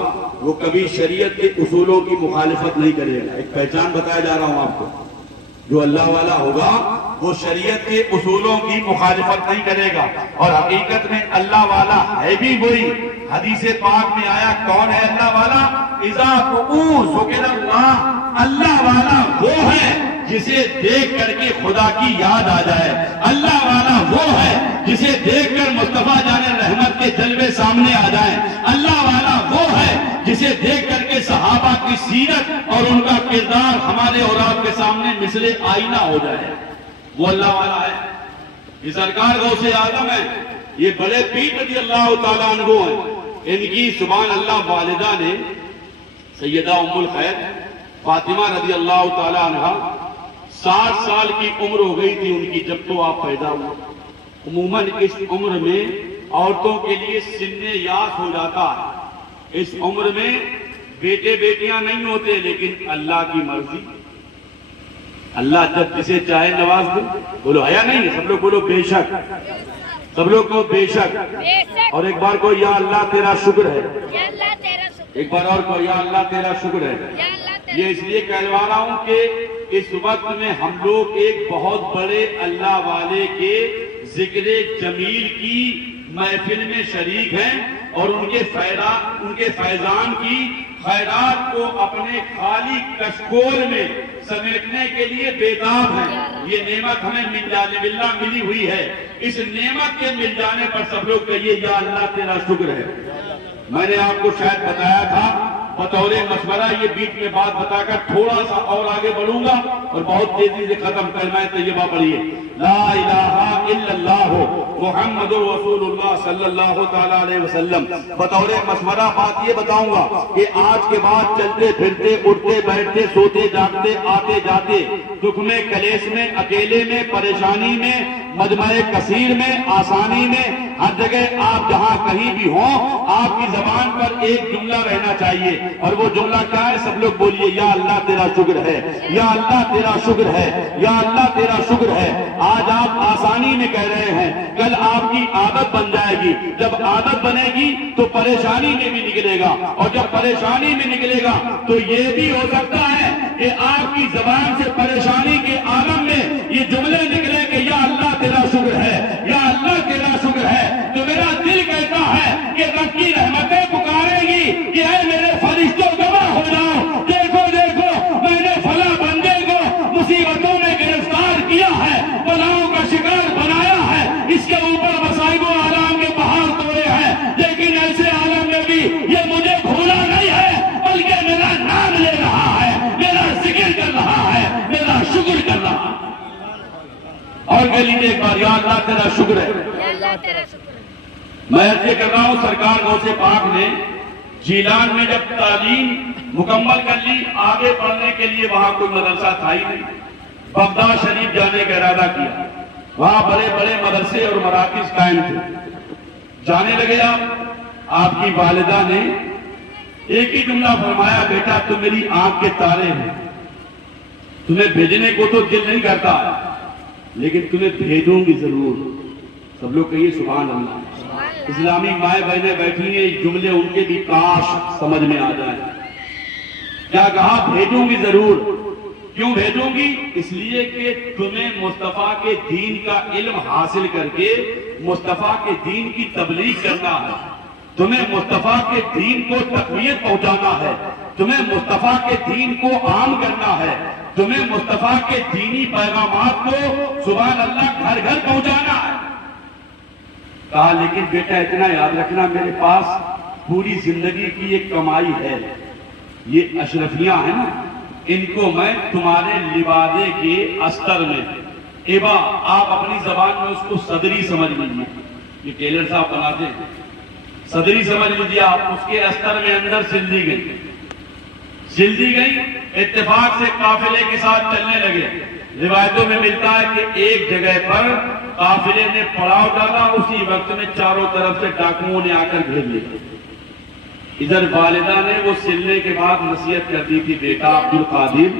وہ کبھی شریعت کے اصولوں کی مخالفت نہیں کرے گا. ایک پہچان بتایا جا رہا ہوں آپ کو, جو اللہ والا ہوگا وہ شریعت کے اصولوں کی مخالفت نہیں کرے گا. اور حقیقت میں اللہ والا ہے بھی وہی. حدیث پاک میں آیا کون ہے اللہ والا, اذا ذکر اللہ, اللہ والا وہ ہے جسے دیکھ کر کے خدا کی یاد آ جائے. اللہ والا وہ ہے جسے دیکھ کر مصطفیٰ جان رحمت کے جلوے سامنے آ جائیں. اللہ والا وہ ہے جسے دیکھ کر کے صحابہ کی سیرت اور ان کا کردار ہمارے اور آپ کے سامنے مثل آئینہ ہو جائے. وہ اللہ والا ہے. یہ سرکار غوث اعظم ہے, یہ بڑے پیر رضی اللہ تعالیٰ عنہ ہیں. ان کی سبحان اللہ والدہ نے سیدہ ام الخیر فاطمہ رضی اللہ تعالیٰ عنہ 60 سال کی عمر ہو گئی تھی ان کی جب تو آپ پیدا ہوئے. عموماً اس عمر میں عورتوں کے لیے سن یاس ہو جاتا ہے. اس عمر میں بیٹے بیٹیاں نہیں ہوتے, لیکن اللہ کی مرضی, اللہ جب جسے چاہے نواز دے. بولو حیا نہیں, سب لوگ بولو بے شک, سب لوگ کو بے شک. اور ایک بار کو یا اللہ تیرا شکر ہے, ایک بار اور کو یا اللہ تیرا شکر ہے. یہ اس لیے کہلوا رہا ہوں کہ اس وقت میں ہم لوگ ایک بہت بڑے اللہ والے کے ذکر جمیل کی محفل میں شریک ہیں اور ان کے فیضان کی خیرات کو اپنے خالی کشکول میں سمیٹنے کے لیے بیتاب ہیں. یہ نعمت ہمیں ملی ہوئی ہے. اس نعمت کے مل جانے پر سب لوگ کہیے یا اللہ تیرا شکر ہے. میں نے آپ کو شاید بتایا تھا بطور مشورہ, یہ بیچ میں بات بتا کر تھوڑا سا اور آگے بڑھوں گا اور بہت تیزی سے ختم کرنا ہے. طیبہ پڑھیے, لا الہ الا اللہ محمد رسول اللہ صلی اللہ تعالیٰ علیہ وسلم. بطور مشورہ بات یہ بتاؤں گا کہ آج کے بعد چلتے پھرتے اٹھتے بیٹھتے سوتے جاگتے آتے جاتے دکھ میں کلیش میں اکیلے میں پریشانی میں مجمع کثیر میں آسانی میں ہر جگہ آپ جہاں کہیں بھی ہوں آپ کی زبان پر ایک جملہ رہنا چاہیے. اور وہ جملہ کیا ہے, سب لوگ بولیے یا اللہ تیرا شکر ہے, یا اللہ تیرا شکر ہے, یا اللہ تیرا شکر ہے. آج آپ آسانی میں کہہ رہے ہیں, کل آپ کی عادت بن جائے گی. جب عادت بنے گی تو پریشانی میں بھی نکلے گا, اور جب پریشانی میں نکلے گا تو یہ بھی ہو سکتا ہے کہ آپ کی زبان سے پریشانی کے عالم میں یہ جملے نکلے کہ یا اللہ تیرا شکر ہے, یا اللہ تیرا شکر ہے. تو میرا دل کہتا ہے کہ رب کی رحمتیں پکارے گی کہ اے میرے فرشتوں گواہ ہو جاؤ, دیکھو دیکھو میں نے فلاں بندے کو مصیبتوں میں گرفتار کیا ہے, بلاؤں کا شکار بنایا ہے, اس کے اوپر مصائب و آلام کے پہاڑ توڑے ہیں, لیکن ایسے عالم میں بھی یہ مجھے بھولا نہیں ہے بلکہ میرا نام لے رہا ہے, میرا ذکر کر رہا ہے, میرا شکر کر رہا ہے. اور کہہ لیجیے ایک بار, یا اللہ تیرا شکر ہے. میں عرض کر رہا ہوں سرکار غوث پاک نے جیلان میں جب تعلیم مکمل کر لی, آگے پڑھنے کے لیے وہاں کوئی مدرسہ تھا ہی نہیں. بغداد شریف جانے کا ارادہ کیا, وہاں بڑے بڑے مدرسے اور مراکز قائم تھے. جانے لگے آپ کی والدہ نے ایک ہی جملہ فرمایا, بیٹا تم میری آنکھ کے تارے ہیں, تمہیں بھیجنے کو تو دل نہیں کرتا لیکن تمہیں بھیجوں گی ضرور. سب لوگ کہیے سبحان اللہ. اسلامی مائیں بہنیں بیٹھی ہیں, جملے ان کے بھی کاش سمجھ میں آ جائیں. کیا کہا, بھیجوں گی ضرور. کیوں بھیجوں گی؟ اس لیے کہ تمہیں مصطفیٰ کے دین کا علم حاصل کر کے مصطفیٰ کے دین کی تبلیغ کرنا ہے, تمہیں مصطفیٰ کے دین کو تقویت پہنچانا ہے. تمہیں مصطفیٰ کے دین کو عام کرنا ہے، تمہیں مصطفیٰ کے دینی پیغامات کو سبحان اللہ گھر گھر پہنچانا ہے۔ کہا لیکن بیٹا اتنا یاد رکھنا، میرے پاس پوری زندگی کی ایک کمائی ہے، یہ اشرفیاں ہیں نا، ان کو میں تمہارے لبادے کے استر میں، ایبا آپ اپنی زبان میں اس کو صدری سمجھ لیجیے، یہ ٹیلر صاحب بناتے ہیں، صدری سمجھ لیجیے آپ، اس کے استر میں اندر سل دی گئی، اتفاق سے قافلے کے ساتھ چلنے لگے۔ روایتوں میں ملتا ہے کہ ایک جگہ پر قافلے نے پڑاؤ ڈالا، اسی وقت میں چاروں طرف سے ڈاکوؤں نے آ کر گھیر لیا۔ ادھر والدہ نے وہ سلنے کے بعد نصیحت کر دی تھی، بیٹا عبد القادر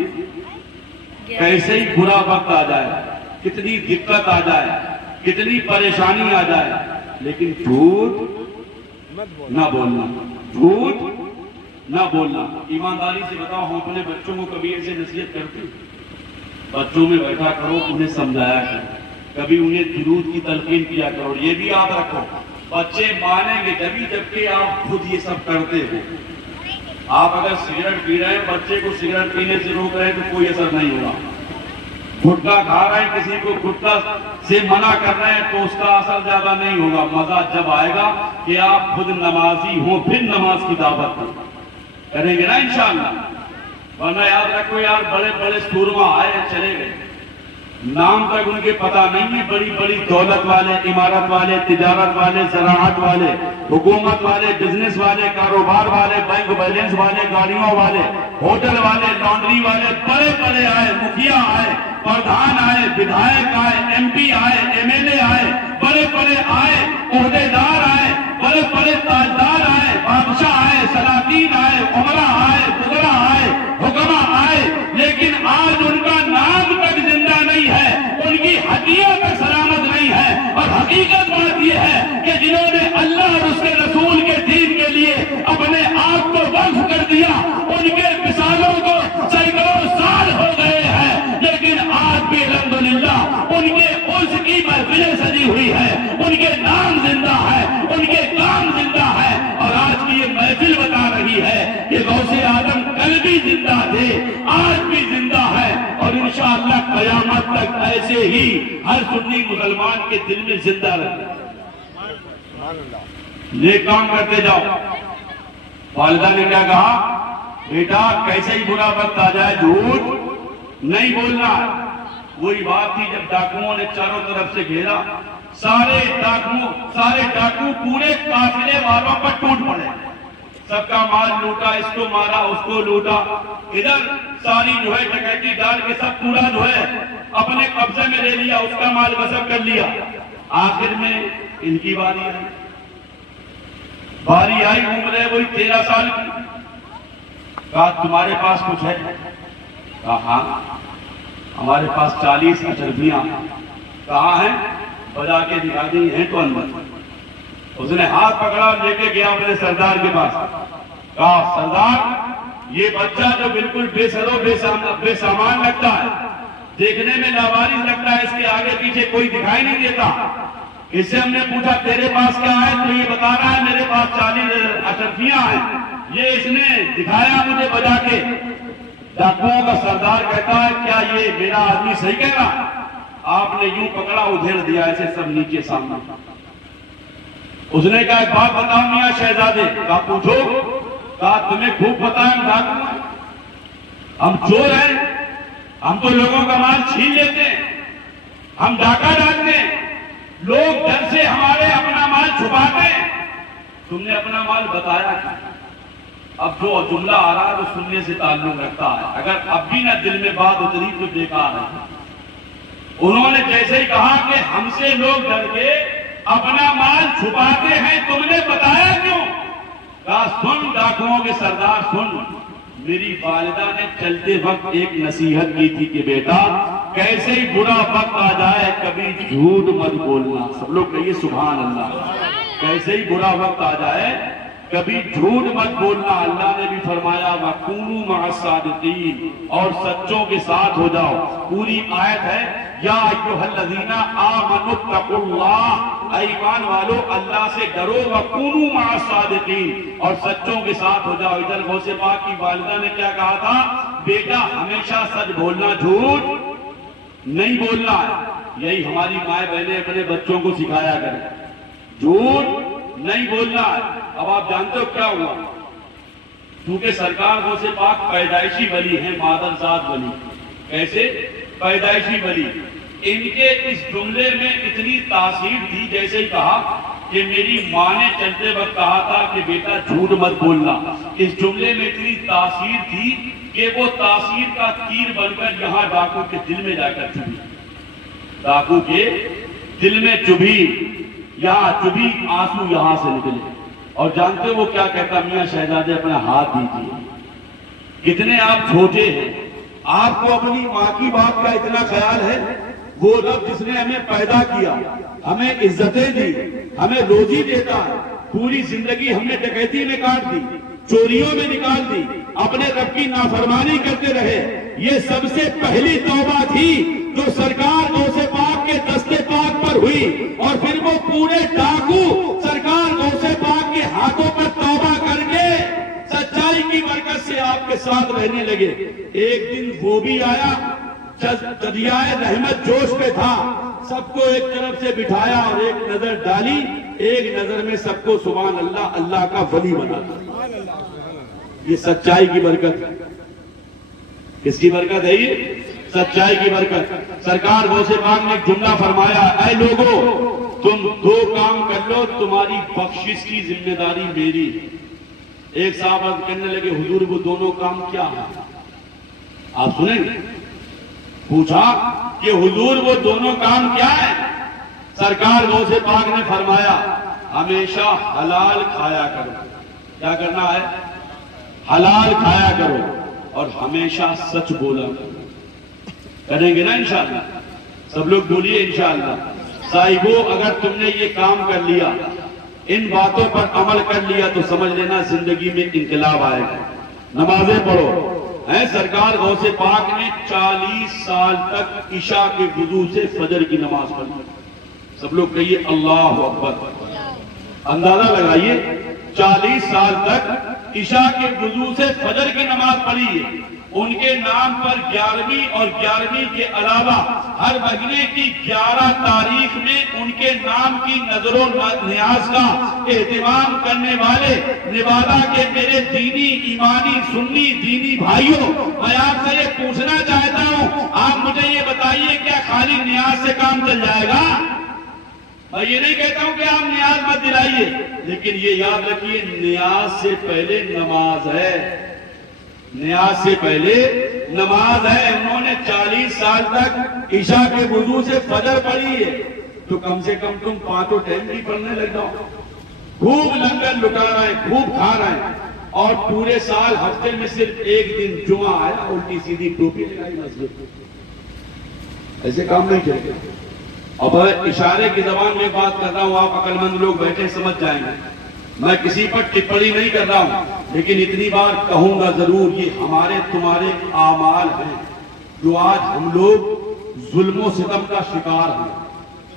کیسے ہی برا وقت آ جائے، کتنی دقت آ جائے، کتنی پریشانی آ جائے، لیکن جھوٹ نہ بولنا، جھوٹ نہ بولنا۔ ایمانداری سے بتاؤ، ہم اپنے بچوں کو کبھی ایسے نصیحت کرتے ہیں؟ بچوں میں بیٹھا کرو، انہیں سمجھایا کرو، کبھی انہیں درود کی تلقین کیا کرو۔ یہ بھی یاد رکھو، بچے مانیں گے جبکہ آپ خود یہ سب کرتے ہو۔ آپ اگر سگریٹ پی رہے ہیں، بچے کو سگریٹ پینے سے روک رہے ہیں تو کوئی اثر نہیں ہوگا۔ گٹکا کھا رہے ہیں، کسی کو گٹکا سے منع کر رہے ہیں تو اس کا اثر زیادہ نہیں ہوگا۔ مزہ جب آئے گا کہ آپ خود نمازی ہوں، پھر نماز کی دعوت کریں گے نا انشاءاللہ۔ ورنہ یاد رکھو یار، بڑے بڑے سورما آئے چلے گئے، نام تک ان کے پتہ نہیں ہے، بڑی بڑی دولت والے، عمارت والے، تجارت والے، زراعت والے، حکومت والے، بزنس والے، کاروبار والے، بینک بیلنس والے، گاڑیوں والے، ہوٹل والے، لانڈری والے، بڑے بڑے آئے، مکھیا آئے، پردھان آئے، بدھائک آئے، ایم پی آئے، ایم ایل اے آئے، بڑے بڑے آئے، عہدیدار آئے، بڑے بڑے تاجدار آئے، بادشاہ آئے، سلاطین آئے، عمرہ آئے، وزراء آئے، حکما آئے، لیکن آج ان کا نام تک زندہ نہیں ہے، ان کی حدیث تک سلامت نہیں ہے۔ اور حقیقت بات یہ ہے کہ جنہوں نے اللہ اور اس کے رسول کے دین کے لیے اپنے آپ کو وقف کر دیا، ان کے مثالوں کو سینکڑوں سال ہو گئے ہیں، لیکن آج بھی الحمدللہ ان کے عرس کی محفلیں سجی ہوئی ہے، ان کے نام زندہ ہے، ان کے کام زندہ ہے۔ اور آج کی یہ محفل بتا رہی ہے کہ غوث اعظم کل بھی زندہ تھے، آج بھی زندہ ہے، اور انشاءاللہ قیامت تک ایسے ہی ہر سنی مسلمان کے دل میں زندہ رہے۔ یہ کام کرتے جاؤ۔ والدہ نے کیا کہا؟ بیٹا کیسے ہی برا وقت آ جائے جھوٹ نہیں بولنا۔ وہی بات تھی جب ڈاکوؤں نے چاروں طرف سے گھیرا، سارے ڈاکو پورے قافلے والوں پر ٹوٹ پڑے، سب کا مال لوٹا، اس کو مارا، اس کو لوٹا، ادھر ساری جو ہے ڈکیتی ڈال کے سب پورا جو ہے اپنے قبضے میں لے لیا، اس کا مال غصب کر لیا۔ آخر میں ان کی باری آئی، عمر ہے وہی 13 سال کی۔ کہا تمہارے پاس کچھ ہے؟ کہا ہاں ہمارے پاس 40 اشرفیاں۔ کہاں ہیں؟ بجا کے دکھا دی ہیں تو اندر۔ اس نے ہاتھ پکڑا، لے کے گیا اپنے سردار کے پاس، کہا سردار یہ بچہ جو بالکل بے سر و بے سامان لگتا ہے، دیکھنے میں لاوارث لگتا ہے، اس کے آگے پیچھے کوئی دکھائی نہیں دیتا، اس سے ہم نے پوچھا تیرے پاس کیا ہے تو یہ بتا رہا ہے میرے پاس 40 اشرفیاں ہیں، یہ اس نے دکھایا مجھے بجا کے۔ ڈاکوؤں کا سردار کہتا ہے کیا یہ میرا آدمی صحیح کہہ رہا؟ آپ نے یوں پکڑا، ادھیڑ دیا ایسے سب نیچے سامنے۔ اس نے کہا ایک بات بتاؤ میاں شہزادے۔ کہا پوچھو۔ کہا تمہیں خوب پتا ہے ہم ڈاکو ہیں، ہم چور ہیں، ہم تو لوگوں کا مال چھین لیتے ہیں، ہم ڈاکہ ڈالتے ہیں، لوگ ڈر سے ہمارے اپنا مال چھپاتے ہیں، تم نے اپنا مال بتایا کیا؟ اب جو جملہ آ رہا ہے وہ سننے سے تعلق رکھتا ہے، اگر اب بھی نہ دل میں بات اتری تو بیکار ہے۔ انہوں نے جیسے ہی کہا کہ ہم سے لوگ ڈر کے اپنا مال چھپاتے ہیں، تم نے بتایا کیوں؟ کہا سن ڈاکوؤں کے سردار سن، میری والدہ نے چلتے وقت ایک نصیحت کی تھی کہ بیٹا کیسے ہی برا وقت آ جائے کبھی جھوٹ مت بولنا۔ سب لوگ کہیے سبحان اللہ۔ کیسے ہی برا وقت آ جائے کبھی جھوٹ مت بولنا. اللہ نے بھی فرمایا وَكُونُوا مَعَ الصَّادِقِينَ, اور سچوں کے ساتھ ہو جاؤ. پوری آیت ہے یا ایھا الذین آمنوا اتقوا اللہ, اے ایمان والو اللہ سے ڈرو. وَكُونُوا مَعَ الصَّادِقِينَ, اور سچوں کے ساتھ ہو جاؤ. ادھر غوث پاک کی والدہ نے کیا کہا تھا؟ بیٹا ہمیشہ سچ بولنا, جھوٹ نہیں بولنا ہے. یہی ہماری مائیں بہنیں اپنے بچوں کو سکھایا کریں, جھوٹ نہیں بولنا ہے. اب آپ جانتے ہو کیا ہوا؟ کیونکہ سرکار غوث پاک پیدائشی ولی ہیں, مادر ذات ولی. کیسے پیدائشی ولی؟ ان کے اس جملے میں اتنی تاثیر تھی, جیسے ہی کہا کہ میری ماں نے چلتے وقت کہا تھا کہ بیٹا جھوٹ مت بولنا. اس جملے میں اتنی تاثیر تھی کہ وہ تاثیر کا تیر بن کر یہاں ڈاکو کے دل میں جا کر چبھی. ڈاکو کے دل میں چبھی, یہاں چبھی, آنسو یہاں سے نکلے. اور جانتے وہ کیا کہتا؟ میاں شہزادے اپنا ہاتھ دیجیے. کتنے آپ چھوٹے ہیں, آپ کو اپنی ماں کی بات کا اتنا خیال ہے. وہ رب جس نے ہمیں پیدا کیا, ہمیں عزتیں دی, ہمیں روزی دیتا ہے, پوری زندگی ہم نے ڈکیتی میں کاٹ دی, چوریوں میں نکال دی, اپنے رب کی نافرمانی کرتے رہے. یہ سب سے پہلی توبہ تھی جو سرکار غوث پاک کے دستے پاک پر ہوئی, اور پھر وہ پورے ڈاکو سرکار غوث پاک کے ہاتھوں پر توبہ کر کے سچائی کی برکت سے آپ کے ساتھ رہنے لگے. ایک دن وہ بھی آیا, دریائے رحمت جوش پہ تھا, سب کو ایک طرف سے بٹھایا اور ایک نظر ڈالی, ایک نظر میں سب کو سبحان اللہ اللہ کا ولی بنا. یہ سچائی کی برکت. کس کی برکت ہے یہ؟ سچائی کی برکت. سرکار غوث پاک نے ایک جملہ فرمایا, اے لوگو تم دو کام کر لو, تمہاری بخشش کی ذمہ داری میری. ایک صحابہ کہنے لگے حضور وہ دونوں کام کیا ہیں؟ آپ سنیں گے, پوچھا کہ حضور وہ دونوں کام کیا ہیں؟ سرکار غوث پاک نے فرمایا ہمیشہ حلال کھایا کرو. کیا کرنا ہے؟ حلال کھایا کرو, اور ہمیشہ سچ بولا کرو. کریں گے نا انشاءاللہ؟ سب لوگ بولیے انشاءاللہ. صاحبو اگر تم نے یہ کام کر لیا, ان باتوں پر عمل کر لیا, تو سمجھ لینا زندگی میں انقلاب آئے گا. نمازیں پڑھو. سرکار غوث پاک نے 40 سال تک عشاء کے وضو سے فجر کی نماز پڑھی. سب لوگ کہیے اللہ اکبر. اندازہ لگائیے 40 سال تک عشاء کے وضو سے فجر کی نماز پڑھی ہے. ان کے نام پر 11ویں اور 11ویں کے علاوہ ہر مہینے کی 11 تاریخ میں ان کے نام کی نظر و نیاز کا اہتمام کرنے والے نوادہ کے میرے دینی ایمانی سنی دینی بھائیوں, میں آپ سے یہ پوچھنا چاہتا ہوں, آپ مجھے یہ بتائیے کیا خالی نیاز سے کام چل جائے گا؟ میں یہ نہیں کہتا ہوں کہ آپ نیاز مت دلائیے, لیکن یہ یاد رکھیے نیاز سے پہلے نماز ہے. نیاز سے پہلے نماز ہے. انہوں نے 40 سال تک عشاء کے وضو سے فجر پڑھی ہے, تو کم سے کم تم 5 ٹائم بھی پڑھنے لگ جاؤ. خوب لنگر لٹا رہے ہیں, خوب کھا رہے ہیں, اور پورے سال ہفتے میں صرف ایک دن جمعہ آیا, الٹی سیدھی ٹوپی لگائی مسجد. ایسے کام نہیں چلتے. اب اشارے کی زبان میں بات کر رہا ہوں, آپ عقل مند لوگ بیٹھے سمجھ جائیں گے. میں کسی پر ٹپڑی نہیں کر رہا ہوں, لیکن اتنی بار کہوں گا ضرور, یہ ہمارے تمہارے اعمال ہیں جو آج ہم لوگ ظلم و ستم کا شکار ہیں.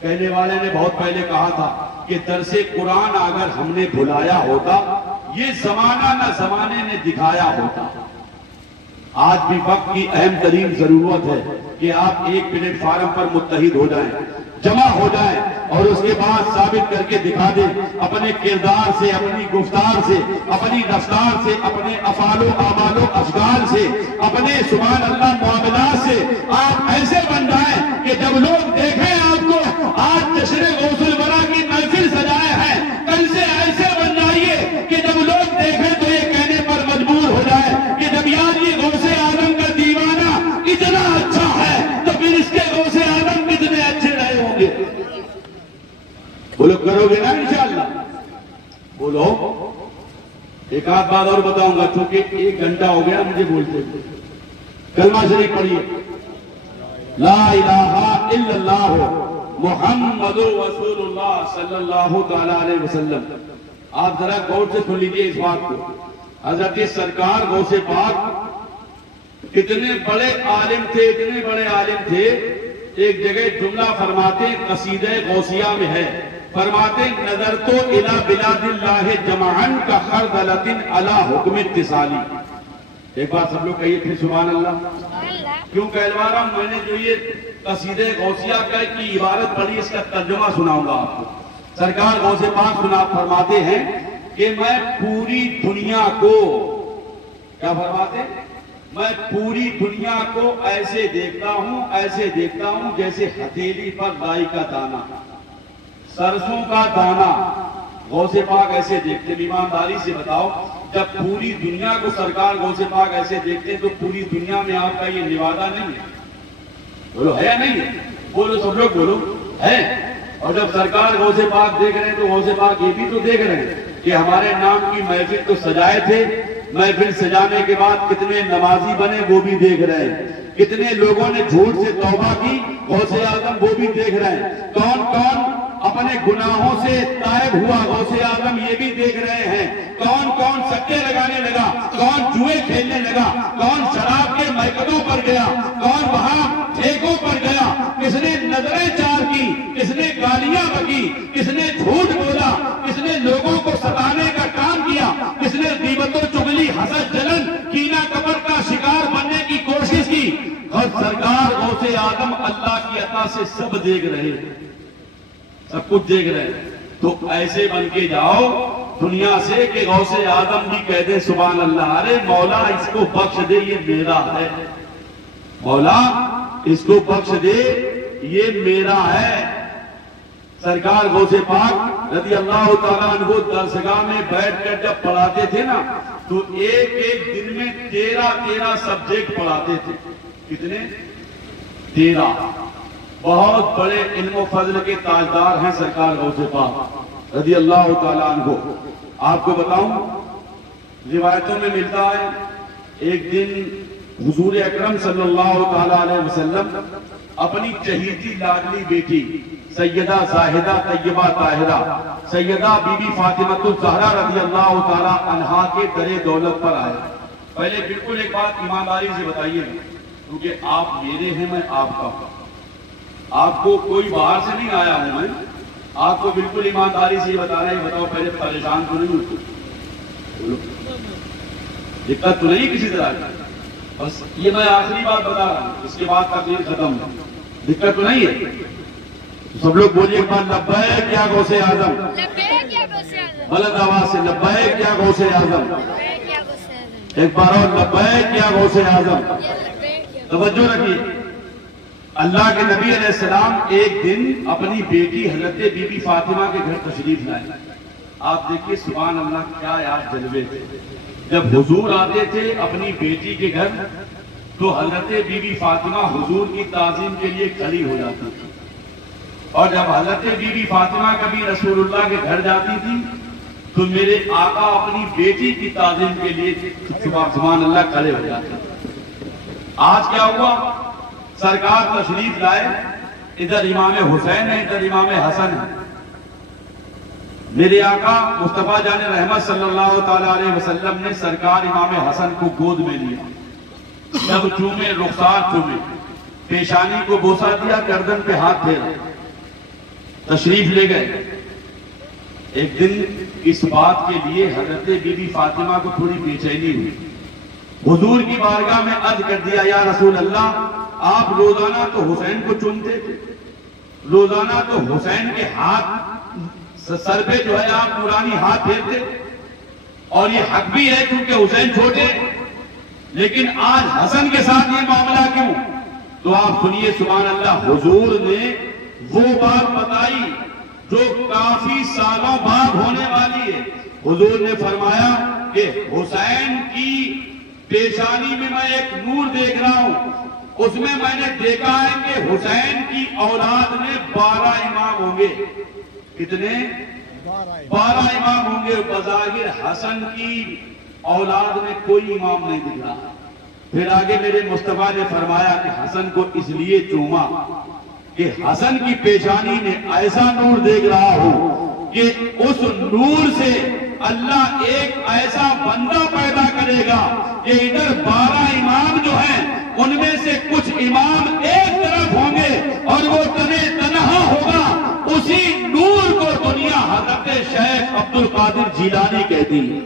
کہنے والے نے بہت پہلے کہا تھا کہ درس قرآن اگر ہم نے بھلایا ہوتا, یہ زمانہ نہ زمانے نے دکھایا ہوتا. آج بھی وقت کی اہم ترین ضرورت ہے کہ آپ ایک پلیٹ فارم پر متحد ہو جائیں, جمع ہو جائیں, اور اس کے بعد ثابت کر کے دکھا دیں اپنے کردار سے, اپنی گفتار سے, اپنی رفتار سے, اپنے افعال و اعمال و افعال سے, اپنے سبحان اللہ معاملات سے آپ ایسے بن جائیں کہ جب لوگ دیکھیں آپ کو, آج جشن غوث الورا کی محفل سجائے ہیں, کل سے ایسے بن جائیے کہ جب لوگ دیکھیں تو یہ کہنے پر مجبور ہو جائے کہ جب یار یہ غوث اعظم کا دیوانہ اتنا اچھا ہے تو پھر اس کے غوث اعظم کتنے اچھے رہے ہوں گے. بولو کرو گے نا انشاءاللہ؟ بولو. ایک آدھ بات اور بتاؤں گا, چونکہ 1 گھنٹہ ہو گیا مجھے بولتے. کلمہ شریف پڑھیے, لا الہ الا اللہ محمد رسول اللہ صلی اللہ تعالی علیہ وسلم. آپ ذرا غور سے سن لیجیے اس بات کو. حضرت سرکار غوث پاک کتنے بڑے عالم تھے، اتنے بڑے عالم تھے. ایک جگہ جملہ فرماتے قصیدہ غوثیہ میں ہے، فرماتے نظر تو الی بلاد اللہ جمعن کا خردلۃ علی حکم اتصالی. ایک بات سب لوگ کہیے پھر سبحان اللہ. کیوں کہلوا رہا ہوں؟ میں نے جو یہ قصیدہ غوثیہ کی عبارت پڑھی، اس کا ترجمہ سناؤں گا آپ کو. سرکار غوث پاک فرماتے ہیں کہ میں پوری دنیا کو، کیا فرماتے؟ میں پوری دنیا کو ایسے دیکھتا ہوں جیسے ہتھیلی پر رائی کا دانہ، سرسوں کا دانہ. غوث پاک ایسے دیکھتے. ایمانداری سے بتاؤ، جب پوری دنیا کو سرکار غوث پاک ایسے دیکھتے تو پوری دنیا میں آپ کا یہ نوادہ نہیں ہے؟ بولو ہے یا نہیں ہے؟ بولو سب لوگ بولو ہے. اور جب سرکار غوث پاک دیکھ رہے ہیں تو غوث پاک یہ بھی تو دیکھ رہے ہیں کہ ہمارے نام کی محفل تو سجائے تھے، محفل سجانے کے بعد کتنے نمازی بنے وہ بھی دیکھ رہے ہیں، کتنے لوگوں نے جھوٹ سے توبہ کی غوث اعظم وہ بھی دیکھ رہے ہیں، کون کون اپنے گناہوں سے تائب ہوا غوث اعظم یہ بھی دیکھ رہے ہیں، کون کون سکے لگانے لگا، کون جوئے کھیلنے لگا، کون شراب کے میکدوں پر گیا، کون وہاں ٹھیکوں پر گیا، کس نے نظریں چار کی، کس نے گالیاں بکی، کس نے جھوٹ بولا، کس نے لوگوں کو ستانے کا کام کیا، کس نے غیبت و چغلی، حسد، جلن، کینہ کپٹ کا شکار بننے کی کوشش کی. اور سرکار غوث اعظم اللہ کی عطا سے سب دیکھ رہے ہیں، سب کچھ دیکھ رہے ہیں. تو ایسے بن کے جاؤ دنیا سے کہ غوث اعظم بھی کہہ دے سبحان اللہ، ارے مولا اس کو بخش دے یہ میرا ہے، مولا اس کو بخش دے یہ میرا ہے. سرکار غوث پاک رضی اللہ تعالیٰ عنہ درسگاہ میں بیٹھ کر جب پڑھاتے تھے نا تو ایک ایک دن میں 13 سبجیکٹ پڑھاتے تھے. کتنے؟ 13. بہت بڑے علم و فضل کے تاجدار ہیں سرکار غوث پاک رضی اللہ تعالیٰ عنہ. آپ کو بتاؤں روایتوں میں ملتا ہے ایک دن حضور اکرم صلی اللہ تعالیٰ علیہ وسلم اپنی چہیتی لاڈلی بیٹی سیدہ زاہدہ طیبہ طاہرہ سیدہ بی بی فاطمہ الزہرا رضی اللہ تعالیٰ عنہا کے در دولت پر آئے. پہلے بالکل ایک بات ایمانداری سے بتائیے کیونکہ آپ میرے ہیں میں آپ کا ہوں، آپ کو کوئی باہر سے نہیں آیا ہوں، میں آپ کو بالکل ایمانداری سے یہ بتا رہا ہے. بتاؤ پہلے پریشان تو نہیں ہوتے؟ دقت تو نہیں کسی طرح کی؟ بس یہ میں آخری بات بتا رہا ہوں، اس کے بعد تقریر ختم. دقت تو نہیں ہے؟ سب لوگ بولیے ایک بار لبیک یا غوث اعظم، بلند آواز سے لبیک یا غوث اعظم. ایک بار اور لبیک یا غوث اعظم. توجہ رکھیے. اللہ کے نبی علیہ السلام ایک دن اپنی بیٹی حضرت بی بی فاطمہ کے گھر تشریف لائے. آپ دیکھیے سبحان اللہ کیا یار جلوے تھے. جب حضور آتے تھے اپنی بیٹی کے گھر تو حضرت بی بی فاطمہ حضور کی تعظیم کے لیے کھڑی ہو جاتی تھی، اور جب حضرت بی بی فاطمہ کبھی رسول اللہ کے گھر جاتی تھی تو میرے آقا اپنی بیٹی کی تعظیم کے لیے سبحان اللہ کھڑے ہو جاتے. آج کیا ہوا؟ سرکار تشریف لائے، ادھر امام حسین ہے ادھر امام حسن ہے. میرے آقا مصطفیٰ جان رحمت صلی اللہ تعالیٰ علیہ وسلم نے سرکار امام حسن کو گود میں لیا، جب چومے رخسار چومے، پیشانی کو بوسہ دیا، گردن پہ ہاتھ پھیرا، تشریف لے گئے. ایک دن اس بات کے لیے حضرت بی بی فاطمہ کو تھوڑی بے چینی ہوئی. حضور کی بارگاہ میں عرض کر دیا یا رسول اللہ آپ روزانہ تو حسین کو چومتے تھے، روزانہ تو حسین کے ہاتھ سر پہ جو ہے آپ نورانی ہاتھ پھیرتے، اور یہ حق بھی ہے کیونکہ حسین چھوٹے، لیکن آج حسن کے ساتھ یہ معاملہ کیوں؟ تو آپ سنیے سبحان اللہ. حضور نے وہ بات بتائی جو کافی سالوں بعد ہونے والی ہے. حضور نے فرمایا کہ حسین کی پیشانی میں میں ایک نور دیکھ رہا ہوں، اس میں نے دیکھا ہے کہ حسین کی اولاد میں 12 امام ہوں گے. کتنے؟ 12 امام ہوں گے. بظاہر حسن کی اولاد میں کوئی امام نہیں دکھ رہا. پھر آگے میرے مصطفیٰ نے فرمایا کہ حسن کو اس لیے چوما کہ حسن کی پیشانی میں ایسا نور دیکھ رہا ہوں کہ اس نور سے اللہ ایک ایسا بندہ پیدا کرے گا کہ ادھر 12 امام جو ہیں ان میں سے کچھ امام ایک طرف ہوں گے اور وہ تنہا ہوگا. اسی نور کو دنیا حضرت شیخ عبد القادر جیلانی کہتی ہے.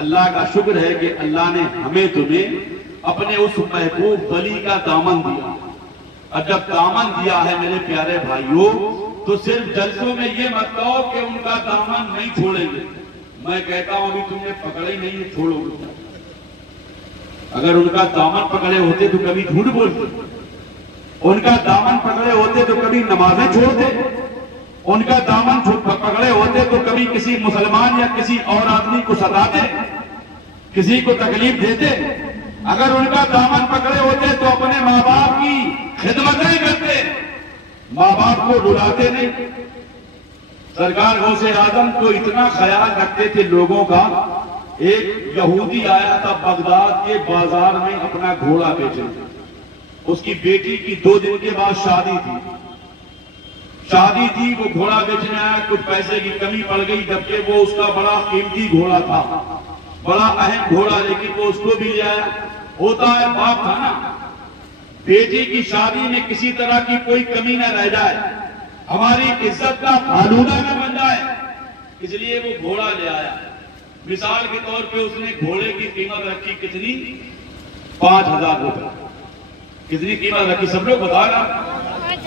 اللہ کا شکر ہے کہ اللہ نے ہمیں تمہیں اپنے اس محبوب ولی کا دامن دیا. اور جب دامن دیا ہے میرے پیارے بھائیوں تو صرف جلسوں میں یہ مت کہو کہ ان کا دامن نہیں چھوڑیں گے. میں کہتا ہوں ابھی تم نے پکڑے نہیں ہے, چھوڑو گے. اگر ان کا دامن پکڑے ہوتے تو کبھی جھوٹ بولتے, ان کا دامن پکڑے ہوتے تو کبھی نمازیں چھوڑتے, ان کا دامن پکڑے ہوتے تو کبھی کسی مسلمان یا کسی اور آدمی کو ستاتے, کسی کو تکلیف دیتے. اگر ان کا دامن پکڑے ہوتے تو اپنے ماں باپ کی خدمتیں کرتے, ماں باپ کو رلاتے نہیں. سرکار غوث اعظم کو اتنا خیال رکھتے تھے لوگوں کا. ایک یہودی آیا تھا بغداد کے بازار میں اپنا گھوڑا بیچنے. اس کی بیٹی کی 2 دن کے بعد شادی تھی, وہ گھوڑا بیچنے آیا. کچھ پیسے کی کمی پڑ گئی, جبکہ وہ اس کا بڑا قیمتی گھوڑا تھا, بڑا اہم گھوڑا, لیکن وہ اس کو بھی لے آیا. ہوتا ہے باپ تھا نا, بیٹی کی شادی میں کسی طرح کی کوئی کمی نہ رہ جائے, ہماری عزت کا آلودہ نہ بن جائے, اس لیے وہ گھوڑا لے آیا. مثال کے طور پہ اس نے گھوڑے کی قیمت رکھی کتنی؟ 5000 روپے. کتنی قیمت رکھی سب لوگ بتا رہا,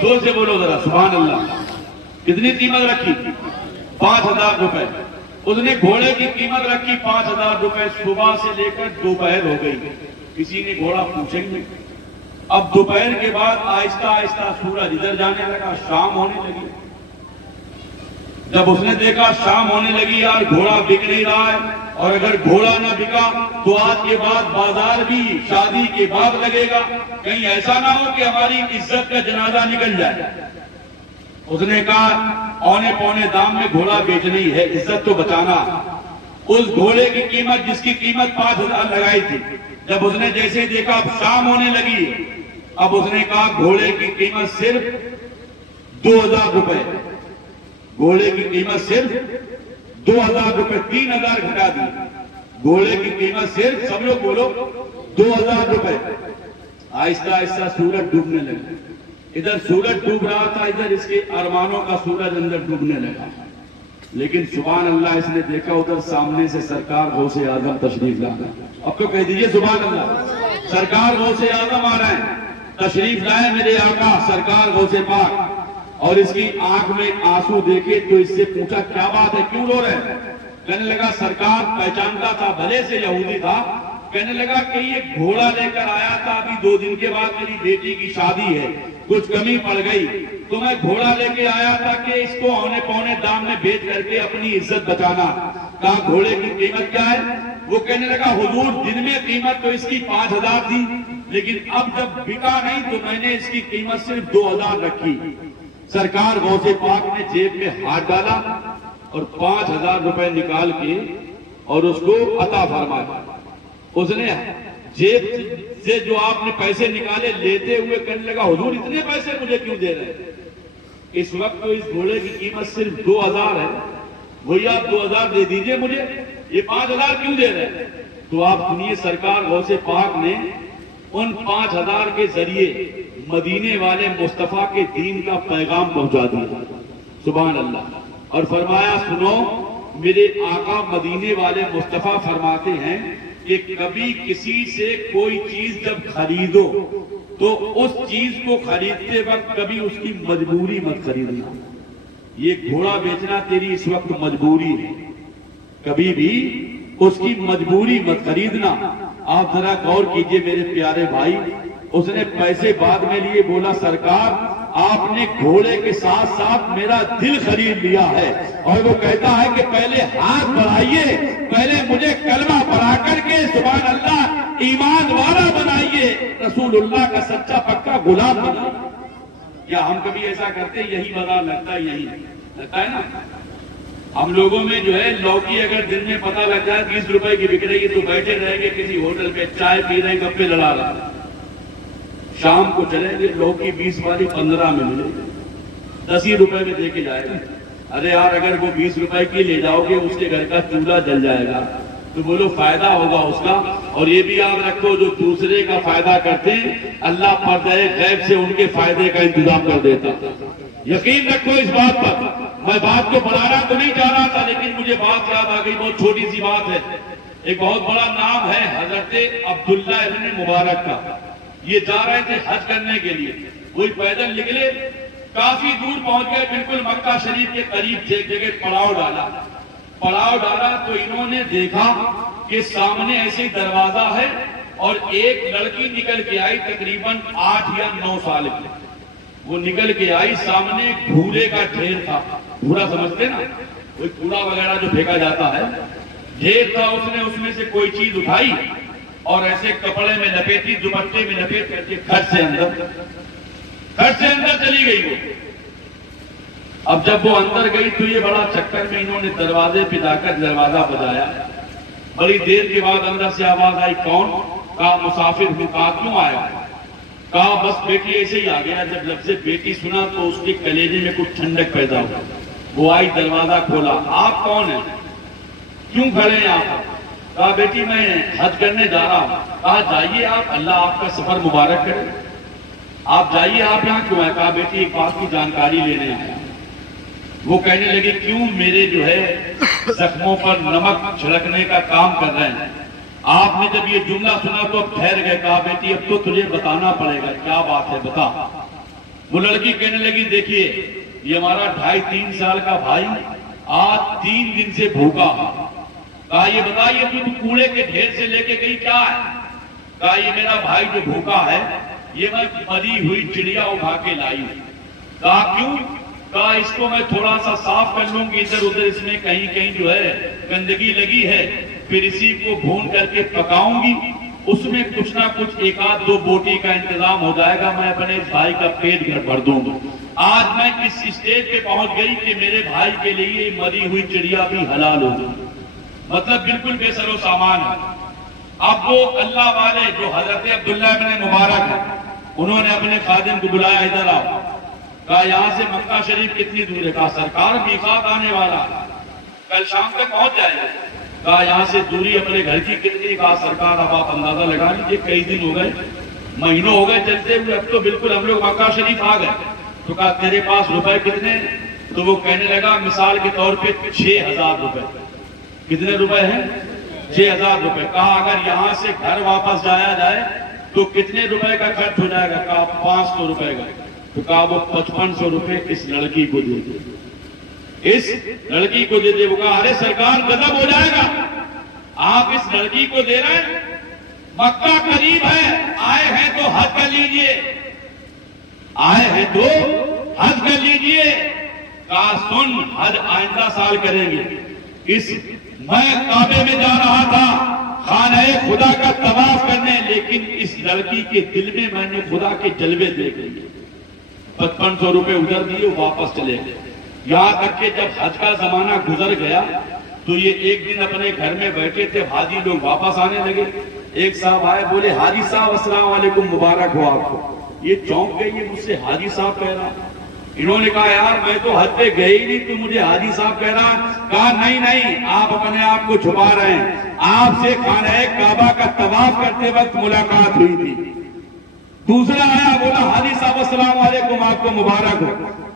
زور سے بولو ذرا سبحان اللہ. کتنی قیمت رکھی؟ 5000 روپے. اس نے گھوڑے کی قیمت رکھی 5000 روپے. صبح سے لے کر دوپہر ہو گئی, کسی نے گھوڑا پوچھیں گے. اب دوپہر کے بعد آہستہ آہستہ سورج ادھر جانے لگا, شام ہونے لگی. جب اس نے دیکھا شام ہونے لگی, یار گھوڑا بک نہیں رہا ہے, اور اگر گھوڑا نہ بکا تو آج کے بعد بازار بھی شادی کے بعد لگے گا, کہیں ایسا نہ ہو کہ ہماری عزت کا جنازہ نکل جائے. اس نے کہا اونے پونے دام میں گھوڑا بیچنا ہی ہے, عزت تو بچانا. اس گھوڑے کی قیمت جس کی قیمت 5000 لگائی تھی, جب اس نے جیسے دیکھا اب شام ہونے لگی, اب اس نے کہا گھوڑے کی قیمت صرف 2000 روپے. گھوڑے کی قیمت صرف 2000 روپے, 3000 گھٹا دی. گھوڑے کی قیمت صرف, سب لوگ بولو, 2000 روپے. آہستہ آہستہ سورج ڈوبنے لگا. ادھر سورج ڈوب رہا تھا, ادھر اس کے ارمانوں کا سورج اندر ڈوبنے لگا. لیکن سبحان اللہ اس نے دیکھا ادھر سامنے سے سرکار غوث اعظم تشریف لا گئے. اب تو کہہ دیجئے سبحان اللہ, سرکار غوث اعظم آ رہے ہیں, تشریف لائے میرے آقا سرکار غوث پاک. اور اس کی آنکھ میں آنسو دیکھے تو اس سے پوچھا کیا بات ہے, کیوں رو رہے ہیں؟ کہنے لگا سرکار پہچانتا تھا, بھلے سے یہودی تھا. کہنے لگا کہ یہ گھوڑا لے کر آیا تھا, ابھی 2 دن کے بعد میری بیٹی کی شادی ہے, کچھ کمی پڑ گئی تو میں گھوڑا لے کے آیا تھا کہ اس کو اونے پونے دام میں بیچ کر کے اپنی عزت بچانا. کہا گھوڑے کی قیمت کیا ہے؟ وہ کہنے لگا حضور دن میں قیمت تو اس کی 5000 تھی, لیکن اب جب بکا نہیں تو میں نے اس کی قیمت صرف 2000 رکھی. سرکار غوث پاک نے جیب میں ہاتھ ڈالا اور 5000 روپے نکال کے اور اس کو عطا فرمایا. اس نے جیب سے جو آپ نے پیسے نکالے لیتے ہوئے کہنے لگا حضور اتنے پیسے مجھے کیوں دے رہے ہیں؟ اس وقت تو اس گھوڑے کی قیمت صرف 2000 ہے, وہی آپ 2000 دے دیجئے مجھے, یہ 5000 کیوں دے رہے ہیں؟ تو آپ سنیے سرکار غوث پاک نے ان 5000 کے ذریعے مدینے والے مصطفیٰ کے دین کا پیغام پہنچا دیا. سبحان اللہ. اور فرمایا سنو, میرے آقا مدینے والے مصطفیٰ فرماتے ہیں کہ کبھی کسی سے کوئی چیز جب خریدو تو اس چیز کو خریدتے وقت کبھی اس کی مجبوری مت خریدنا. یہ گھوڑا بیچنا تیری اس وقت مجبوری ہے, کبھی بھی اس کی مجبوری مت خریدنا. آپ ذرا غور کیجئے میرے پیارے بھائی, اس نے پیسے بعد میں لیے, بولا سرکار آپ نے گھوڑے کے ساتھ ساتھ میرا دل خرید لیا ہے. اور وہ کہتا ہے کہ پہلے ہاتھ بڑھائیے, پہلے مجھے کلمہ پڑھا کر کے سبحان اللہ ایمان والا بنائیے, رسول اللہ کا سچا پکا غلام بنائیے. کیا ہم کبھی ایسا کرتے؟ یہی بازار لگتا ہے, یہی لگتا ہے نا. ہم لوگوں میں جو ہے لوکی اگر دن میں پتہ لگ جائے 20 روپے کی بک رہی ہے تو بیٹھے رہیں گے کسی ہوٹل پہ, چائے پی رہے ہیں, گپے لڑا رہے ہیں. شام کو چلیں گے, لوکی 20 والی 15 میں ملے, 10 ہی روپے میں دے کے جائے گا. ارے یار اگر وہ 20 روپے کی لے جاؤ گے اس کے گھر کا چولہا جل جائے گا تو بولو فائدہ ہوگا اس کا. اور یہ بھی یاد رکھو جو دوسرے کا فائدہ کرتے ہیں اللہ پردہ غیب سے ان کے فائدے کا انتظام کر دیتا. یقین رکھو اس بات پر. میں بات کو بڑھانا تو نہیں چاہ رہا تھا لیکن مجھے بات یاد آ گئی. بہت چھوٹی سی بات ہے. ایک بہت بڑا نام ہے حضرت عبداللہ ابن مبارک کا. یہ جا رہے تھے حج کرنے کے لیے. وہی پیدل نکلے, کافی دور پہنچ گئے, بالکل مکہ شریف کے قریب تھے. ایک جگہ پڑاؤ ڈالا تو انہوں نے دیکھا کہ سامنے ایسے دروازہ ہے اور ایک لڑکی نکل کے آئی تقریباً 8 یا 9 سال کی. وہ نکل کے آئی, سامنے ایک بھورے کا ڈھیر تھا. بھورا سمجھتے نا, کوئی کوڑا وغیرہ جو پھینکا جاتا ہے, ڈھیر تھا. اس میں سے کوئی چیز اٹھائی اور ایسے کپڑے میں لپیٹی, دوپٹے میں لپیٹ کر کے گھر سے اندر چلی گئی وہ. اب جب وہ اندر گئی تو یہ بڑا چکر میں انہوں نے دروازے پہ جا کر دروازہ بجایا. بڑی دیر کے بعد اندر سے آواز آئی, کون؟ کہا مسافر ہوں. کہا کیوں آیا؟ کہا بس بیٹی ایسے ہی آ گیا. جب لفظ بیٹی سنا تو اس کے کلیجے میں کچھ ٹھنڈک پیدا ہوا. وہ آئی, دروازہ کھولا. آپ کون ہیں؟ کیوں کھڑے ہیں آپ؟ کہا بیٹی میں حج کرنے جا رہا ہوں. کہا جائیے آپ, اللہ آپ کا سفر مبارک کرے. آپ جائیے, آپ یہاں کیوں ہیں؟ کہا بیٹی ایک بات کی جانکاری لینے آیا. وہ کہنے لگے کیوں؟ میرے جو ہے زخموں پر نمک چھڑکنے کا کام کر رہے ہیں. آپ نے جب یہ جملہ سنا تو اب ٹھہر گئے. کہا بیٹی اب تو تجھے بتانا پڑے گا, کیا بات ہے بتا. وہ لڑکی کہنے لگی دیکھیے یہ ہمارا 2.5-3 سال کا بھائی آج 3 دن سے بھوکا. کہا یہ بتا یہ تو کوڑے کے ڈھیر سے لے کے گئی کیا ہے؟ کہا یہ میرا بھائی جو بھوکا ہے یہ میں مری ہوئی چڑیا اٹھا کے لائی. کہا کیوں؟ کہا اس کو میں تھوڑا سا صاف کر لوں گی, ادھر ادھر اس میں کہیں جو ہے گندگی لگی ہے, پھر اسی کو بھون کر کے پکاؤں گی, اس میں کچھ نہ کچھ 1-2 بوٹی کا انتظام ہو جائے گا, میں اپنے بھائی کا پیٹ بھر دوں گا. آج میں اس اسٹیج پہ پہنچ گئی کہ میرے بھائی کے لیے مری ہوئی چڑیا بھی حلال ہو گئی. مطلب بالکل بے سر و سامان ہے. اب وہ اللہ والے جو حضرت عبداللہ ابن مبارک ہے انہوں نے اپنے خادم کو بلایا, ادھر آؤ. کہا یہاں سے مکہ شریف کتنی دور ہے؟ کہا سرکار میقات آنے والا, کل شام تک پہنچ جائے گا. کہا یہاں سے دوری اپنے گھر کی کتنی؟ کہا سرکار اب آپ اندازہ لگا لیجیے, کئی دن ہو گئے, مہینوں ہو گئے چلتے ہوئے, اب تو بالکل ہم لوگ مکہ شریف آ گئے. تو کہا تیرے پاس روپے کتنے؟ تو وہ کہنے لگا مثال کے طور پہ 6,000 روپے. کتنے روپے ہیں؟ 6,000 روپے. کہا اگر یہاں سے گھر واپس جایا جائے تو کتنے روپے کا خرچ ہو جائے گا؟ کہا 500 روپے کا. تو کہا وہ 5500 روپے اس لڑکی کو دے دے, اس لڑکی کو دے دے. وہ کہا ارے سرکار غضب ہو جائے گا, آپ اس لڑکی کو دے رہے ہیں, مکہ قریب ہے, آئے ہیں تو حج کر لیجئے, آئے ہیں تو حج کر لیجئے. کہا سن, حج آئندہ سال کریں گے. میں کعبے میں جا رہا تھا خانہ خدا کا طواف کرنے, لیکن اس لڑکی کے دل میں میں نے خدا کے جلوے دیکھ لیے. 5500 روپے ادھر دیے, واپس چلے گئے. یہاں تک کہ جب حج کا زمانہ گزر گیا تو یہ ایک دن اپنے گھر میں بیٹھے تھے, حاجی لوگ واپس آنے لگے. ایک صاحب آئے, بولے حاجی صاحب السلام علیکم, مبارک ہو آپ کو. یہ چونک گئی, یہ مجھ سے حاجی صاحب کہہ رہا. انہوں نے کہا یار میں تو حج پہ گئے ہی نہیں, تو مجھے حاجی صاحب کہہ رہا. کہا نہیں, آپ اپنے آپ کو چھپا رہے ہیں, آپ سے خانہ کعبہ کا طواف کرتے وقت ملاقات ہوئی تھی. دوسرا آیا, بولا حاجی صاحب السلام علیکم, آپ کو مبارک ہو.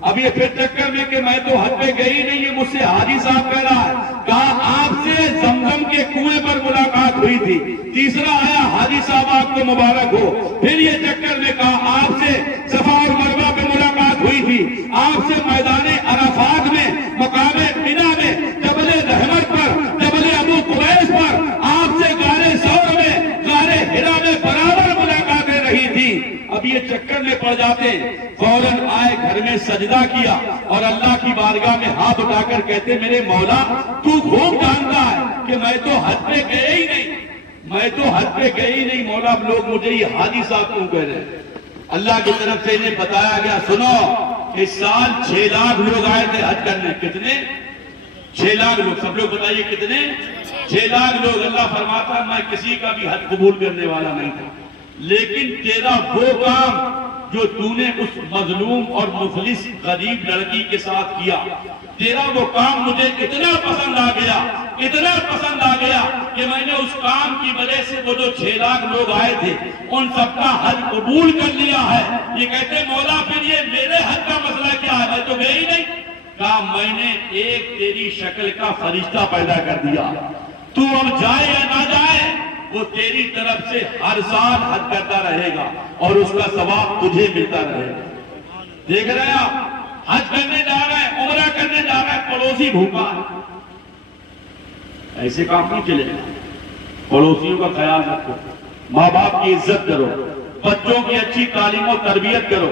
اب یہ پھر چکر میں کہ میں تو حج پہ گئی نہیں, یہ مجھ سے حاجی صاحب کہہ رہا ہے. کہا آپ سے زمزم کے کنویں پر ملاقات ہوئی تھی. تیسرا آیا, حاجی صاحب آپ کو مبارک ہو. پھر یہ چکر میں کہا آپ سے صفا اور مروہ پہ ملاقات ہوئی تھی, آپ سے میدان عرفات میں, مقام منا میں, جبل رحمت پر, جبل ابو قبیس پر, آپ سے غار ثور میں, غار حرا میں برابر ملاقاتیں رہی تھی. اب یہ چکر میں پڑ جاتے, فوراً آئے, گھر میں سجدہ کیا اور اللہ کی بارگاہ میں ہاتھ اٹھا کر کہتے میرے مولا تو خوب جانتا ہے کہ میں تو حج پہ گئے ہی نہیں, میں تو حج پہ گئے ہی نہیں. مولا اب لوگ مجھے یہ حاجی صاحب کیوں کہہ رہے ہیں؟ اللہ کی طرف سے انہیں بتایا گیا, سنو اس سال 6 لاکھ لوگ آئے تھے حج کرنے. کتنے؟ 6 لاکھ لوگ. سب لوگ بتائیے کتنے؟ 6 لاکھ لوگ. اللہ فرماتا میں کسی کا بھی حج قبول کرنے والا نہیں تھا, لیکن تیرا وہ کام جو تو نے اس مظلوم اور مفلس غریب لڑکی کے ساتھ کیا، تیرا وہ کام مجھے اتنا پسند آ گیا کہ میں نے اس کام کی وجہ سے وہ جو 6 لاکھ لوگ آئے تھے ان سب کا حج قبول کر لیا ہے۔ یہ کہتے مولا پھر یہ میرے حج کا مسئلہ کیا ہے؟ میں تو گئی نہیں۔ کہا میں نے ایک تیری شکل کا فرشتہ پیدا کر دیا، تو اب جائے یا نہ جائے وہ تیری طرف سے ہر سال حج کرتا رہے گا اور اس کا ثواب تجھے ملتا رہے گا۔ دیکھ رہے ہیں آپ، حج کرنے جا رہے ہیں، عمرہ کرنے جا رہے ہیں، پڑوسی بھوکا ہے۔ ایسے کام نہیں چلے گا۔ پڑوسیوں کا خیال رکھو، ماں باپ کی عزت کرو، بچوں کی اچھی تعلیم و تربیت کرو،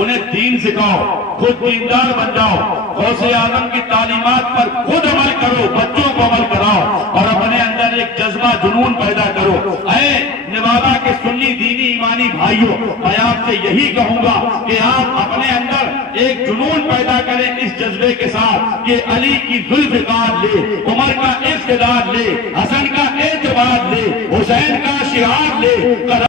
انہیں دین سکھاؤ، خود دیندار بن جاؤ، غوث اعظم کی تعلیمات پر خود عمل کرو، بچوں کو عمل کراؤ اور اپنے اندر ایک جذبہ جنون پیدا کرو۔ اے نوابہ کے سنی دینی ایمانی بھائیوں، میں آپ سے یہی کہوں گا کہ آپ اپنے اندر ایک جنون پیدا کریں اس جذبے کے ساتھ کہ علی کی ذوالفقار لے، عمر کا اقتدار لے، حسن کا اعتبار لے، حسین کا شعار لے۔